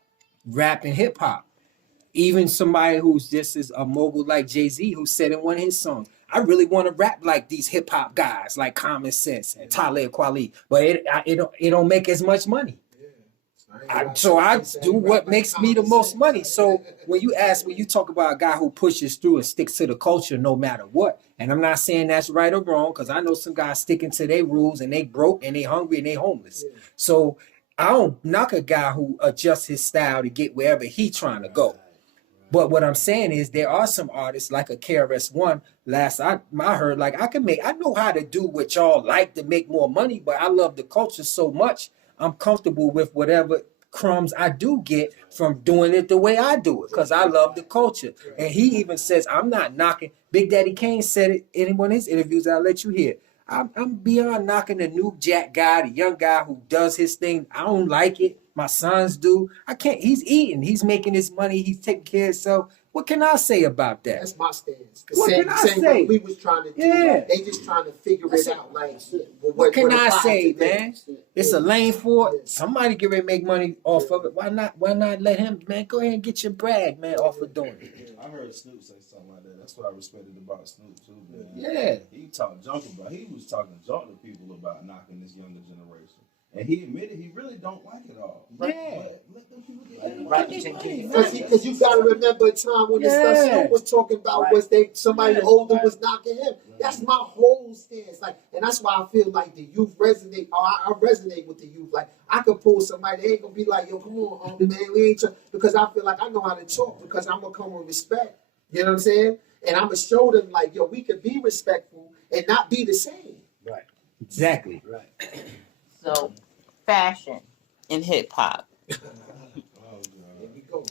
rap and hip hop. Even somebody who's just as a mogul like Jay-Z, who said in one of his songs, I really want to rap like these hip hop guys, like Common Sense and Talib Kweli, but it don't make as much money. So I do what makes me the most money. So when you talk about a guy who pushes through and sticks to the culture no matter what, and I'm not saying that's right or wrong, because I know some guys sticking to their rules and they broke and they hungry and they homeless. So I don't knock a guy who adjusts his style to get wherever he trying to go. But what I'm saying is there are some artists like a KRS-One. I heard like I know how to do what y'all like to make more money, but I love the culture so much. I'm comfortable with whatever crumbs I do get from doing it the way I do it because I love the culture. And he even says, I'm not knocking. Big Daddy Kane said it in one of his interviews. I'll let you hear. I'm beyond knocking the new Jack guy, the young guy who does his thing. I don't like it. My sons do. I can't. He's eating. He's making his money. He's taking care of himself. What can I say about that? That's my stance. The What same, can I same say? way we was trying to do. Yeah. They just trying to figure it out. Like, What can I applies say, to them. man? It's a lane for it. Somebody get ready to make money off of it. Why not let him, man? Go ahead and get your brag, man, off of doing it. I heard Snoop say something like that. That's what I respected about Snoop too, man. Yeah. He talked junk about. He was talking junk to people about knocking this younger generation, and he admitted he really don't like it all. Yeah. But let them people get Right, their money. Because you got to remember a time when the stuff Yeah. Snoop was talking about Right. was somebody Yeah. older was knocking him. That's my whole stance. Like, and that's why I feel like the youth resonate. Or I resonate with the youth. Like, I could pull somebody. They ain't gonna be like, yo, come on, homie, man, we ain't because I feel like I know how to talk because I'm gonna come with respect. You know what I'm saying? And I'm gonna show them like, yo, we could be respectful and not be the same. Right. Exactly. Right. So, fashion in hip hop. There we go.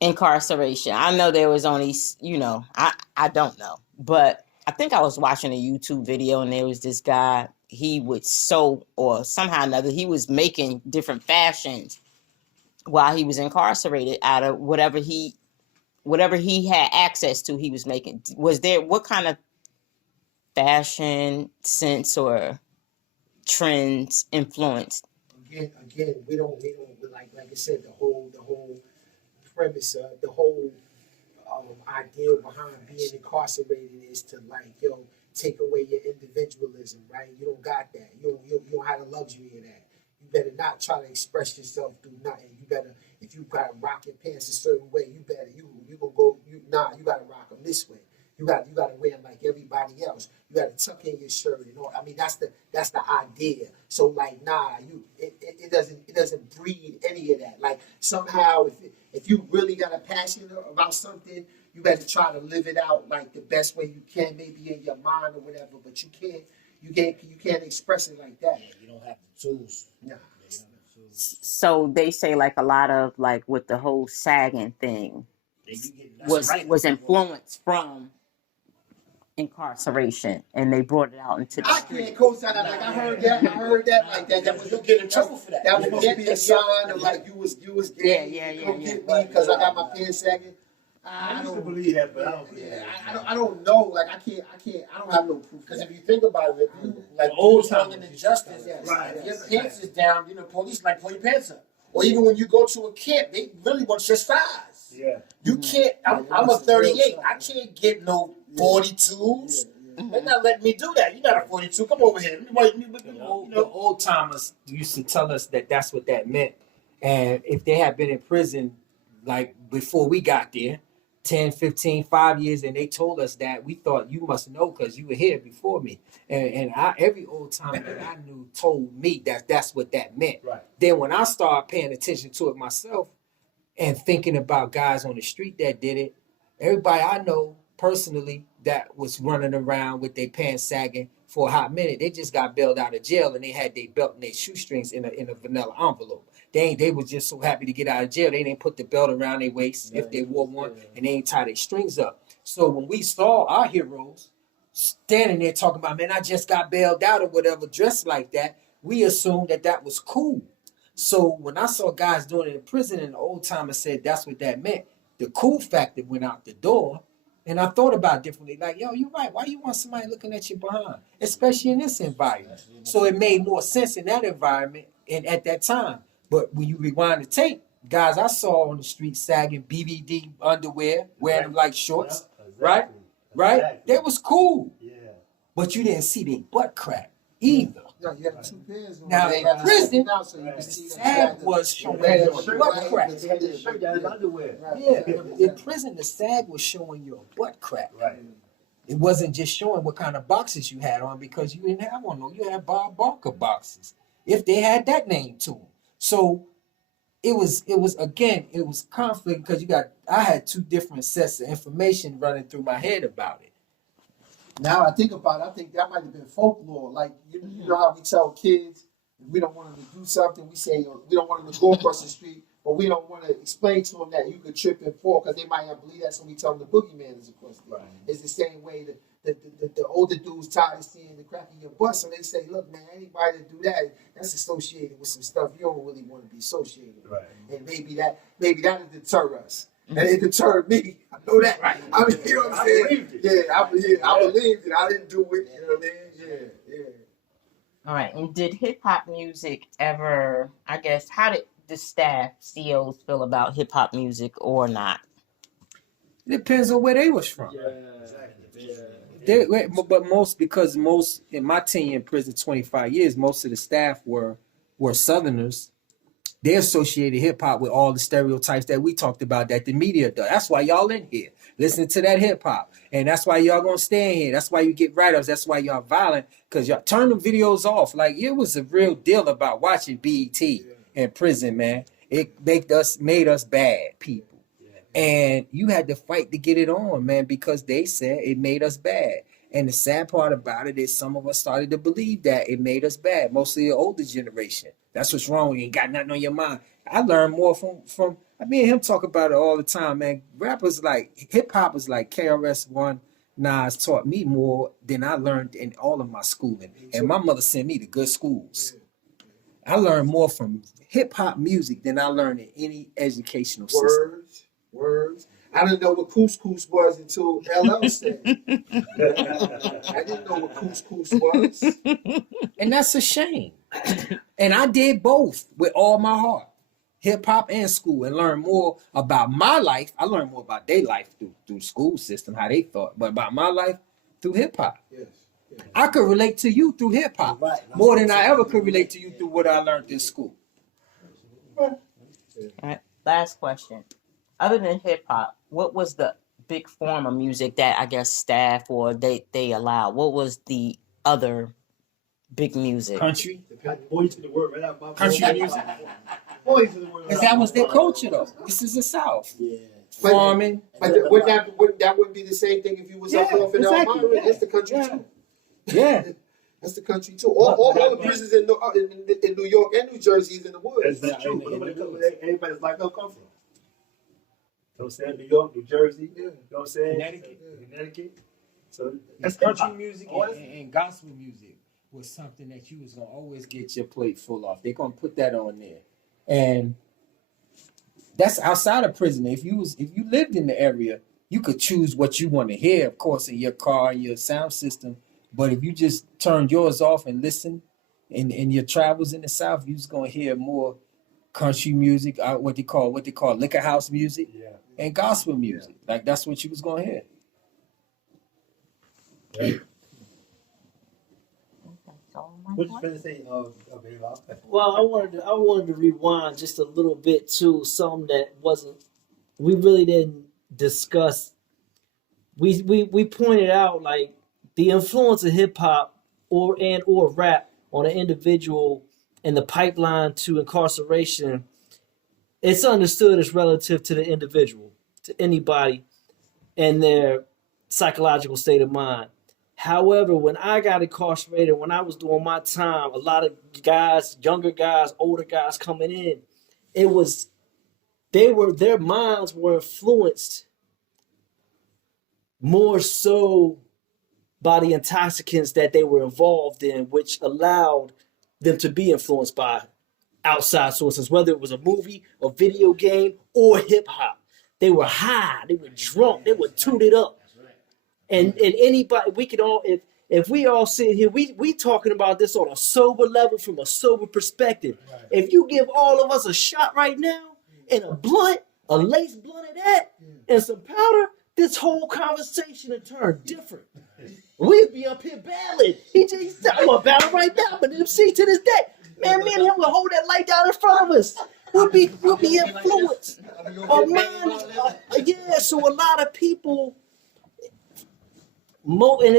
Incarceration. I know there was only, I don't know, but I think I was watching a YouTube video and there was this guy, he would sew or somehow or another, he was making different fashions while he was incarcerated out of whatever he had access to, he was making. What kind of fashion sense or trends influenced? Again, we don't like I said, the whole premise, the whole idea behind being incarcerated is to like, yo, take away your individualism, right? right? You don't got that. You don't have the luxury of that. You better not try to express yourself through nothing. You better, if you gotta rock your pants a certain way, you better you gonna go you gotta rock them this way. You gotta wear them like everybody else. You gotta tuck in your shirt and all. I mean, that's the idea. So like, it doesn't breed any of that. Like somehow, if you really got a passion about something, you better try to live it out like the best way you can, maybe in your mind or whatever. But you can't express it like that. Yeah, you don't have the tools. Nah. Yeah, you don't have the tools. So they say like a lot of like with the whole sagging thing Then you get- that's right. was influenced from incarceration, and they brought it out into the I street. can't co-sign that. Like I heard that like that. That was You'll get in trouble for that. That would get me a sign of like you was gay. Yeah. Don't get me because I got my pants sagging. I used to don't believe that, but I don't believe Yeah, that. I don't know. Like I can't. I don't have no proof. Because if you think about it, if you like Old old time tongue and injustice, Yes, Right. if yes. your pants is down, police like pull your pants up. Or even when you go to a camp, they really want your size. Yeah. You can't. I'm a 38. I can't get no 42s. They're not letting me do that. You're not a 42. Come over here. The old timers used to tell us that that's what that meant. And if they had been in prison, like before we got there, 10, 15, 5 years, and they told us that, we thought you must know because you were here before me. And every old timer that I knew told me that that's what that meant. Right. Then when I started paying attention to it myself and thinking about guys on the street that did it, everybody I know personally that was running around with their pants sagging for a hot minute, they just got bailed out of jail and they had their belt and their shoestrings in a vanilla envelope. They was just so happy to get out of jail. They didn't put the belt around their waist if they wore one, and they ain't tie their strings up. So when we saw our heroes standing there talking about, man, I just got bailed out or whatever, dressed like that, we assumed that was cool. So when I saw guys doing it in prison and the old timer said that's what that meant, the cool factor went out the door. And I thought about it differently. Like, yo, you're right. Why you want somebody looking at you behind? Especially in this environment. So it made more sense in that environment and at that time. But when you rewind the tape, guys I saw on the street sagging BBD underwear, wearing them like shorts, right? Right? Exactly. That was cool. Yeah. But you didn't see their butt crack either. No, you had the two pairs on. Now, They in had the prison, second out so you could The see them sag sag. was showing Yeah, your shirt, butt right? crack. He had his shirt down, his underwear. Right. Yeah, in prison, the sag was showing your butt crack. Right. It wasn't just showing what kind of boxes you had on because you didn't have one. No, you had Bob Barker boxes, if they had that name to them. So it was conflict because I had two different sets of information running through my head about it. Now I think about it, I think that might have been folklore. Like you know how we tell kids if we don't want them to do something, we say we don't want them to go across the street, but we don't want to explain to them that you could trip and fall because they might not believe that. So we tell them the boogeyman is across the street. Right. It's the same way the older dudes tired of seeing the crack in your butt, so they say, look, man, anybody that do that, that's associated with some stuff you don't really want to be associated with. Right. And maybe that'll deter us. And it deterred me. I know that. Right. I mean, you know what I'm saying? I believed it. I believed it. I didn't do it. You know what I mean? Yeah. All right. And did hip hop music ever, I guess, how did the staff, COs feel about hip hop music or not? It depends on where they was from. But most in my tenure in prison, 25 years, most of the staff were Southerners. They associated hip hop with all the stereotypes that we talked about that the media does. That's why y'all in here listening to that hip hop, and that's why y'all gonna stay in here. That's why you get write-ups. That's why y'all violent, because y'all turn the videos off. Like it was a real deal about watching BET in prison, man. It made us bad people. And you had to fight to get it on, man, because they said it made us bad. And the sad part about it is some of us started to believe that it made us bad, mostly the older generation. That's what's wrong. You ain't got nothing on your mind. I learned more from me and him talk about it all the time, man. Rappers like hip-hop is like KRS-One, Nas taught me more than I learned in all of my schooling. And my mother sent me to good schools. I learned more from hip-hop music than I learned in any educational system. Words. I didn't know what couscous was until LL said it. I didn't know what couscous was. And that's a shame. And I did both with all my heart, hip hop and school, and learned more about my life. I learned more about their life through school system, how they thought, but about my life through hip hop. Yes. I could relate to you through hip hop Right. more than I ever could relate to you through what I learned in school. All right. Last question. Other than hip hop, what was the big form of music that I guess staff or they allow? What was the other big music? Country, Boy to the word right out my country music, Boy to the word. because that was their culture though. This is the South. Yeah. Farming. But wouldn't be the same thing if you was up Yeah, north in exactly, Elmira? yeah. That's the country Yeah. too. Yeah. That's the country too. All the prisons in New York and New Jersey is in the woods. That's true. But nobody come where everybody's like no come from. You know what I'm saying? New York, New Jersey, you know what I'm saying? Connecticut. So That's country music and gospel music was something that you was gonna always get your plate full of. They're gonna put that on there, and that's outside of prison. If you lived in the area, you could choose what you want to hear, of course, in your car and your sound system. But if you just turned yours off and listen, in your travels in the South, you was gonna hear more country music, what they call liquor house music, yeah. and gospel music. Like that's what you was gonna hear. What you finna say, baby? Well, I wanted to rewind just a little bit to something that we really didn't discuss. We pointed out like the influence of hip hop or rap on an individual and the pipeline to incarceration. It's understood as relative to the individual, to anybody, and their psychological state of mind. However, when I got incarcerated, when I was doing my time, a lot of guys, younger guys, older guys coming in, their minds were influenced more so by the intoxicants that they were involved in, which allowed them to be influenced by outside sources, whether it was a movie, a video game, or hip hop. They were high, they were drunk, they were tooted up. And anybody, we could all, if we all sit here, we talking about this on a sober level from a sober perspective. Right. If you give all of us a shot right now and a blunt, a lace blunt of that, and some powder, this whole conversation would turn different. We'd be up here battling. I'm gonna battle right now, but MC to this day. Man, me and him will hold that light down in front of us. We'll be influenced. Our minds, yeah, so a lot of people, and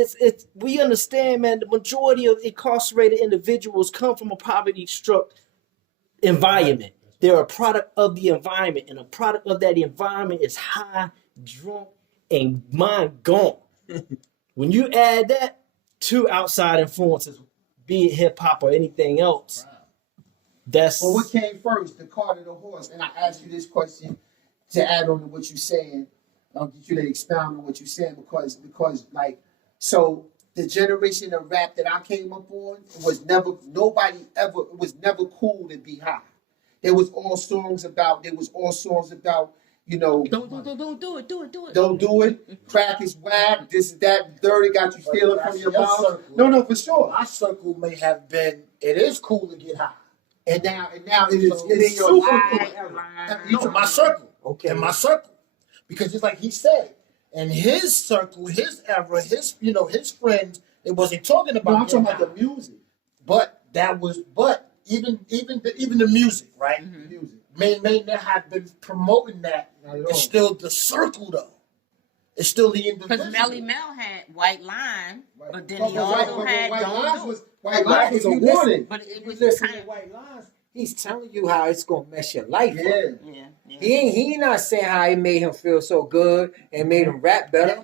we understand, man, the majority of incarcerated individuals come from a poverty-struck environment. They're a product of the environment, and a product of that environment is high, drunk, and mind gone. When you add that to outside influences, be it hip-hop or anything else, that's... Well, what came first, the cart or the horse? And I asked you this question to add on to what you're saying. I'll get you to expound on what you're saying because like, so the generation of rap that I came up on was never cool to be high. There was all songs about, you know, Don't do it. don't do it, crack is whack, this is that, dirty, got you stealing from your mom. No, for sure. My circle may have been, it is cool to get high. And now it is So in your life. No, my circle. Okay. In my circle. Because just like he said, in his circle, his era, his friends, it wasn't talking about. No, I'm talking about the music. But even the music, right? Mm-hmm. Music. May not have been promoting that. Not at all. It's still the circle though. It's still the individual. Because Melly Mel had White Line, Right. but then he also had Don't Do It. White Lines was a warning. But it was Listen to kind of, White Lines. He's telling you how it's gonna mess your life up. Yeah. yeah. He ain't not saying how it made him feel so good and made him rap better.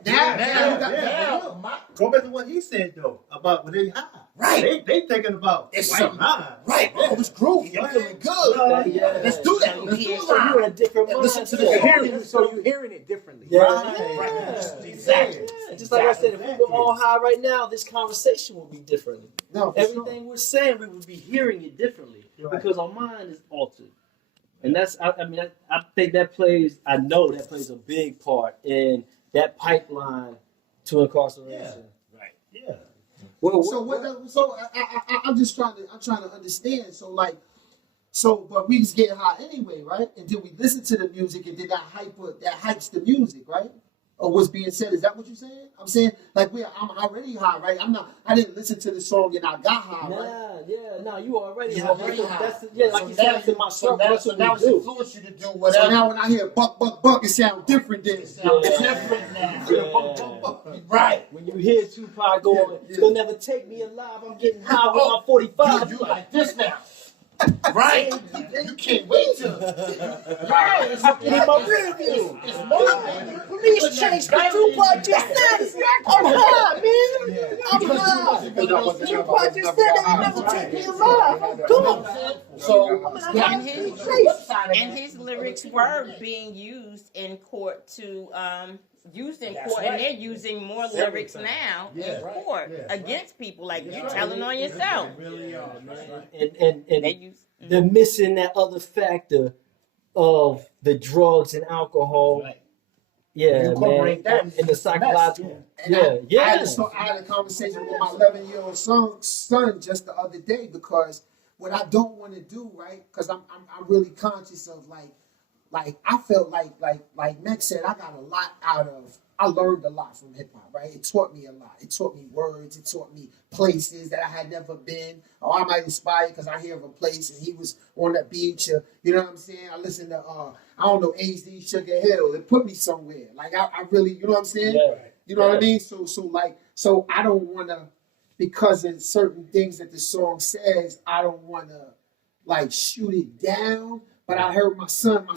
Go back to what he said though about when they high. Right. They thinking about It's white something. line. Right. Oh, it's groovy. I'm feeling good. Let's do that. Let's do So you're in a different And listen to mindset. So you're hearing it differently. Yeah. Right. Exactly. Yeah. Just like I said, if we were all high right now, this conversation would be different. No, for sure. Everything we're saying, we would be hearing it differently because our mind is altered. And that's, I think I know that plays a big part in that pipeline to incarceration. Right. Yeah. Well, I'm trying to understand. But we just get high anyway, right? And then we listen to the music, and then that hypes the music, right? what's being said. Is that what you're saying? I'm saying like I'm already high, right? I didn't listen to the song and I got high, right? Nah, you already You have. already have. That's like So you now said, that's in my circle. That's what now we it's do. influenced you to do So whatever. now when I hear buck, buck, buck, it sounds different than. It sounds different now. Yeah. Right. When you hear Tupac going, "You'll never take me alive. I'm getting high with my 45." You like this now. Right. You can't wait to. Right. It's in my rear view. It's more. Please change the Tupac just said. I'm high, man. I'm high. Tupac just said they'll never take me alive. Come on. So And his lyrics were being used in court to used in court, and they're using more lyrics now in court against people. Like you telling on yourself. And They use. they're missing that other factor of the drugs and alcohol. Right. Yeah, You man. incorporate that And the psychological. And Yeah. I had a conversation with my 11-year-old son just the other day, because what I don't want to do, right? Because I'm really conscious of like I felt like Meg said, I learned a lot from hip hop, right? It taught me a lot. It taught me words. It taught me places that I had never been. Or I might inspire because I hear of a place and he was on that beach. You know what I'm saying? I listened to I don't know, HD Sugar Hill. It put me somewhere. Like I really, you know what I'm saying? Yeah. You know what I mean? So I don't want to, because of certain things that the song says, I don't want to like shoot it down. But I heard my son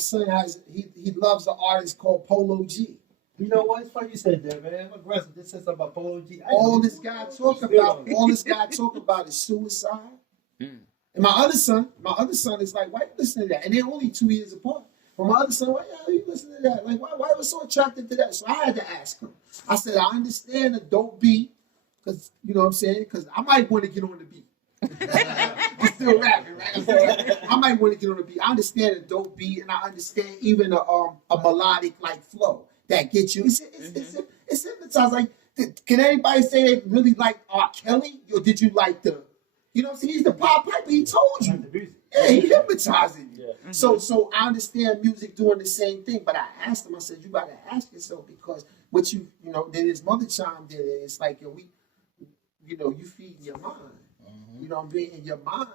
he loves an artist called Polo G. You know what? It's funny you said that, man. I'm aggressive. This says something about Polo G. All this guy talk about is suicide. And my other son is like, why you listen to that? And they're only 2 years apart. But my other son, why you listen to that? Like, why was so attracted to that? So I had to ask him. I said, I understand the dope beat, because you know what I'm saying? Because I might want to get on the beat. I'm still rapping, right? I might want to get on the beat. I understand the dope beat, and I understand even a melodic like flow that gets you. It's hypnotized. Like, can anybody say they really like R. Kelly? Or did you like the, you know what I'm saying? He's the pop piper. He told you. The music. Yeah, he hypnotizing you. Yeah. So I understand music doing the same thing, but I asked him. I said, you gotta ask yourself, because what you know. Then his mother chimed in. It's like, you feed your mind. You know what I'm saying? In your mind,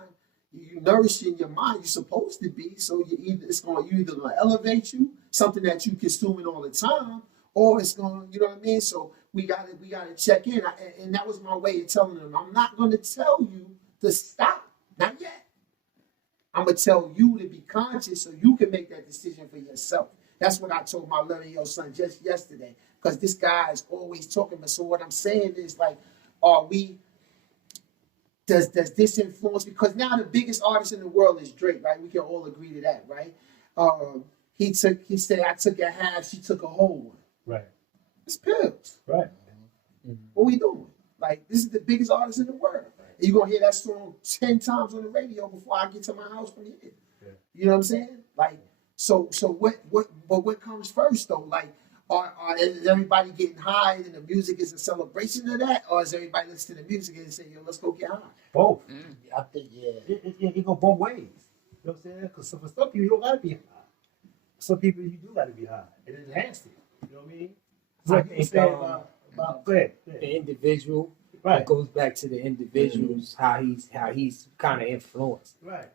you nourishing your mind. You're supposed to be. So you either gonna elevate you, something that you consuming all the time, or it's gonna, you know what I mean? So we gotta check in. And that was my way of telling them, I'm not gonna tell you to stop, not yet. I'm gonna tell you to be conscious so you can make that decision for yourself. That's what I told my 11-year-old son just yesterday. Because this guy is always talking. But so what I'm saying is, like, does this influence? Because now the biggest artist in the world is Drake, right? We can all agree to that, right? He said, I took a half, she took a whole one. Right. It's pills. Right. What we doing? Like, this is the biggest artist in the world. And you're gonna hear that song 10 times on the radio before I get to my house from here. Yeah. You know what I'm saying? Like, so what comes first though? Like, is everybody getting high and the music is a celebration of that, or is everybody listening to the music and say, yo, let's go get high? Both. I think, It go both ways. You know what I'm saying? Because for some people, you don't got to be high. Some people, you do got to be high. It enhances it. You know what I mean? It's I like you think, said about go ahead. The individual, Right. it goes back to the individuals, how he's kind of influenced. Right.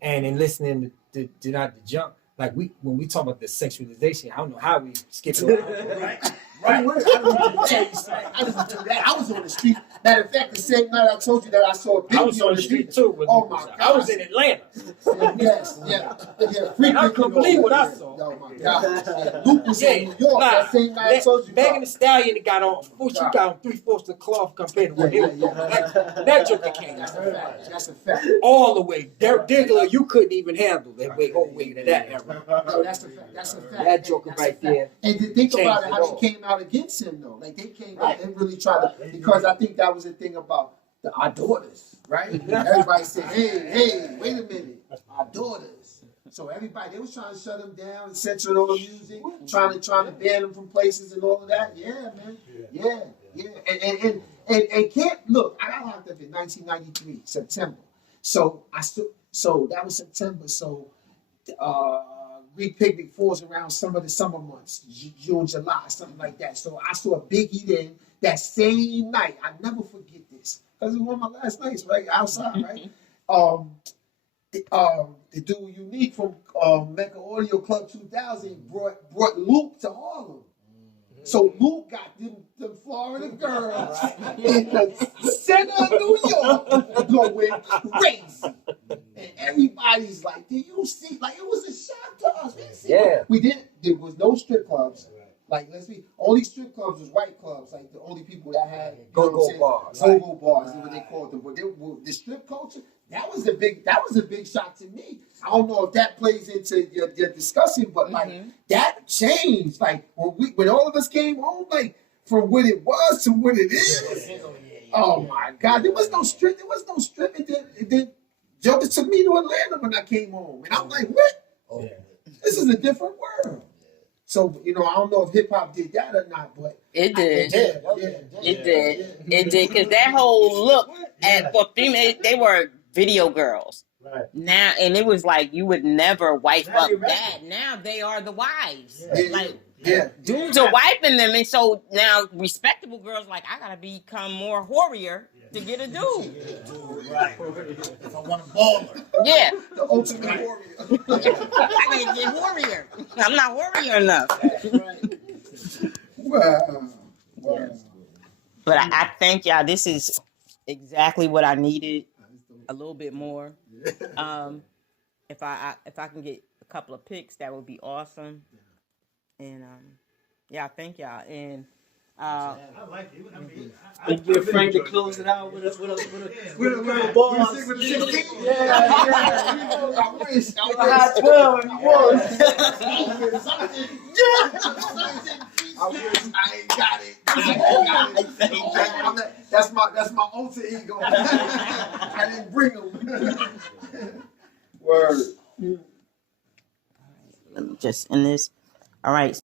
And in listening to Not the Jump, like when we talk about the sexualization, I don't know how we skip it. Right. I didn't do that. I was on the street. Matter of fact, the same night I told you that I saw a Biggie I was on the street too. Oh my God. I was in Atlanta. Yes, yeah. And I couldn't believe what I saw. Oh my God. Yeah. Luke was in New York Nah, that same night I told you. Megan Thee Stallion got on, she got on 3/4 the cloth compared to what he was doing. That joker came out. That's a fact. All the way. Diggler, you couldn't even handle that whole way to that era. No, that's a fact. That's a fact. That joker That's a right fact. there. And to think about it, changed how it they came out against him though. Like they came out and really tried to, because I think that was the thing about our daughters, right? Everybody said, hey, wait a minute, our daughters. So everybody, they was trying to shut them down and censor all the music, trying to ban them from places and all of that. Yeah, man. Yeah. And can't look. I got locked up in 1993 September. So that was September. So Greek picnic falls around some of the summer months, June, July, something like that. So I saw Biggie then that same night. I never forget this because it was one of my last nights, right outside, right. The dude Unique from Mecca Audio Club 2000 brought Luke to Harlem. So Luke got them Florida girls in the center of New York going crazy. And everybody's like, did you see? Like, it was a shock to us. We didn't see we didn't, there was no strip clubs. Like, let's be, only strip clubs was white clubs. Like, the only people that had Go-go bars. Go-go bars is what they called them. But the strip culture, that was a big shock to me. I don't know if that plays into your discussion, but like that changed. Like when all of us came home, like from what it was to what it is. Oh my God, there was no strip. And then Joe just took me to Atlanta when I came home, and I'm like, what? This is a different world. So, I don't know if hip hop did that or not, but It did. It It did. Because that whole look at for female, they were video girls. Right. Now, and it was like you would never wipe Now up they rap. that. Now they are the wives. Yeah. Like Yeah. dudes are wiping them, and so now respectable girls like I gotta become more whorier to get a dude. Right. If I want a baller. Yeah, The ultimate warrior. I gotta get whorier. I'm not warrior enough. Wow. But I thank y'all. This is exactly what I needed. A little bit more. If I can get a couple of picks, that would be awesome. And yeah, thank y'all. And I like it. I mean, Are you afraid to close it out with a With bars? a 16? Yeah. I wish. High 12 and you won. I wish I ain't got it. That's my alter ego. I didn't bring them. Word. let me just end this. All right.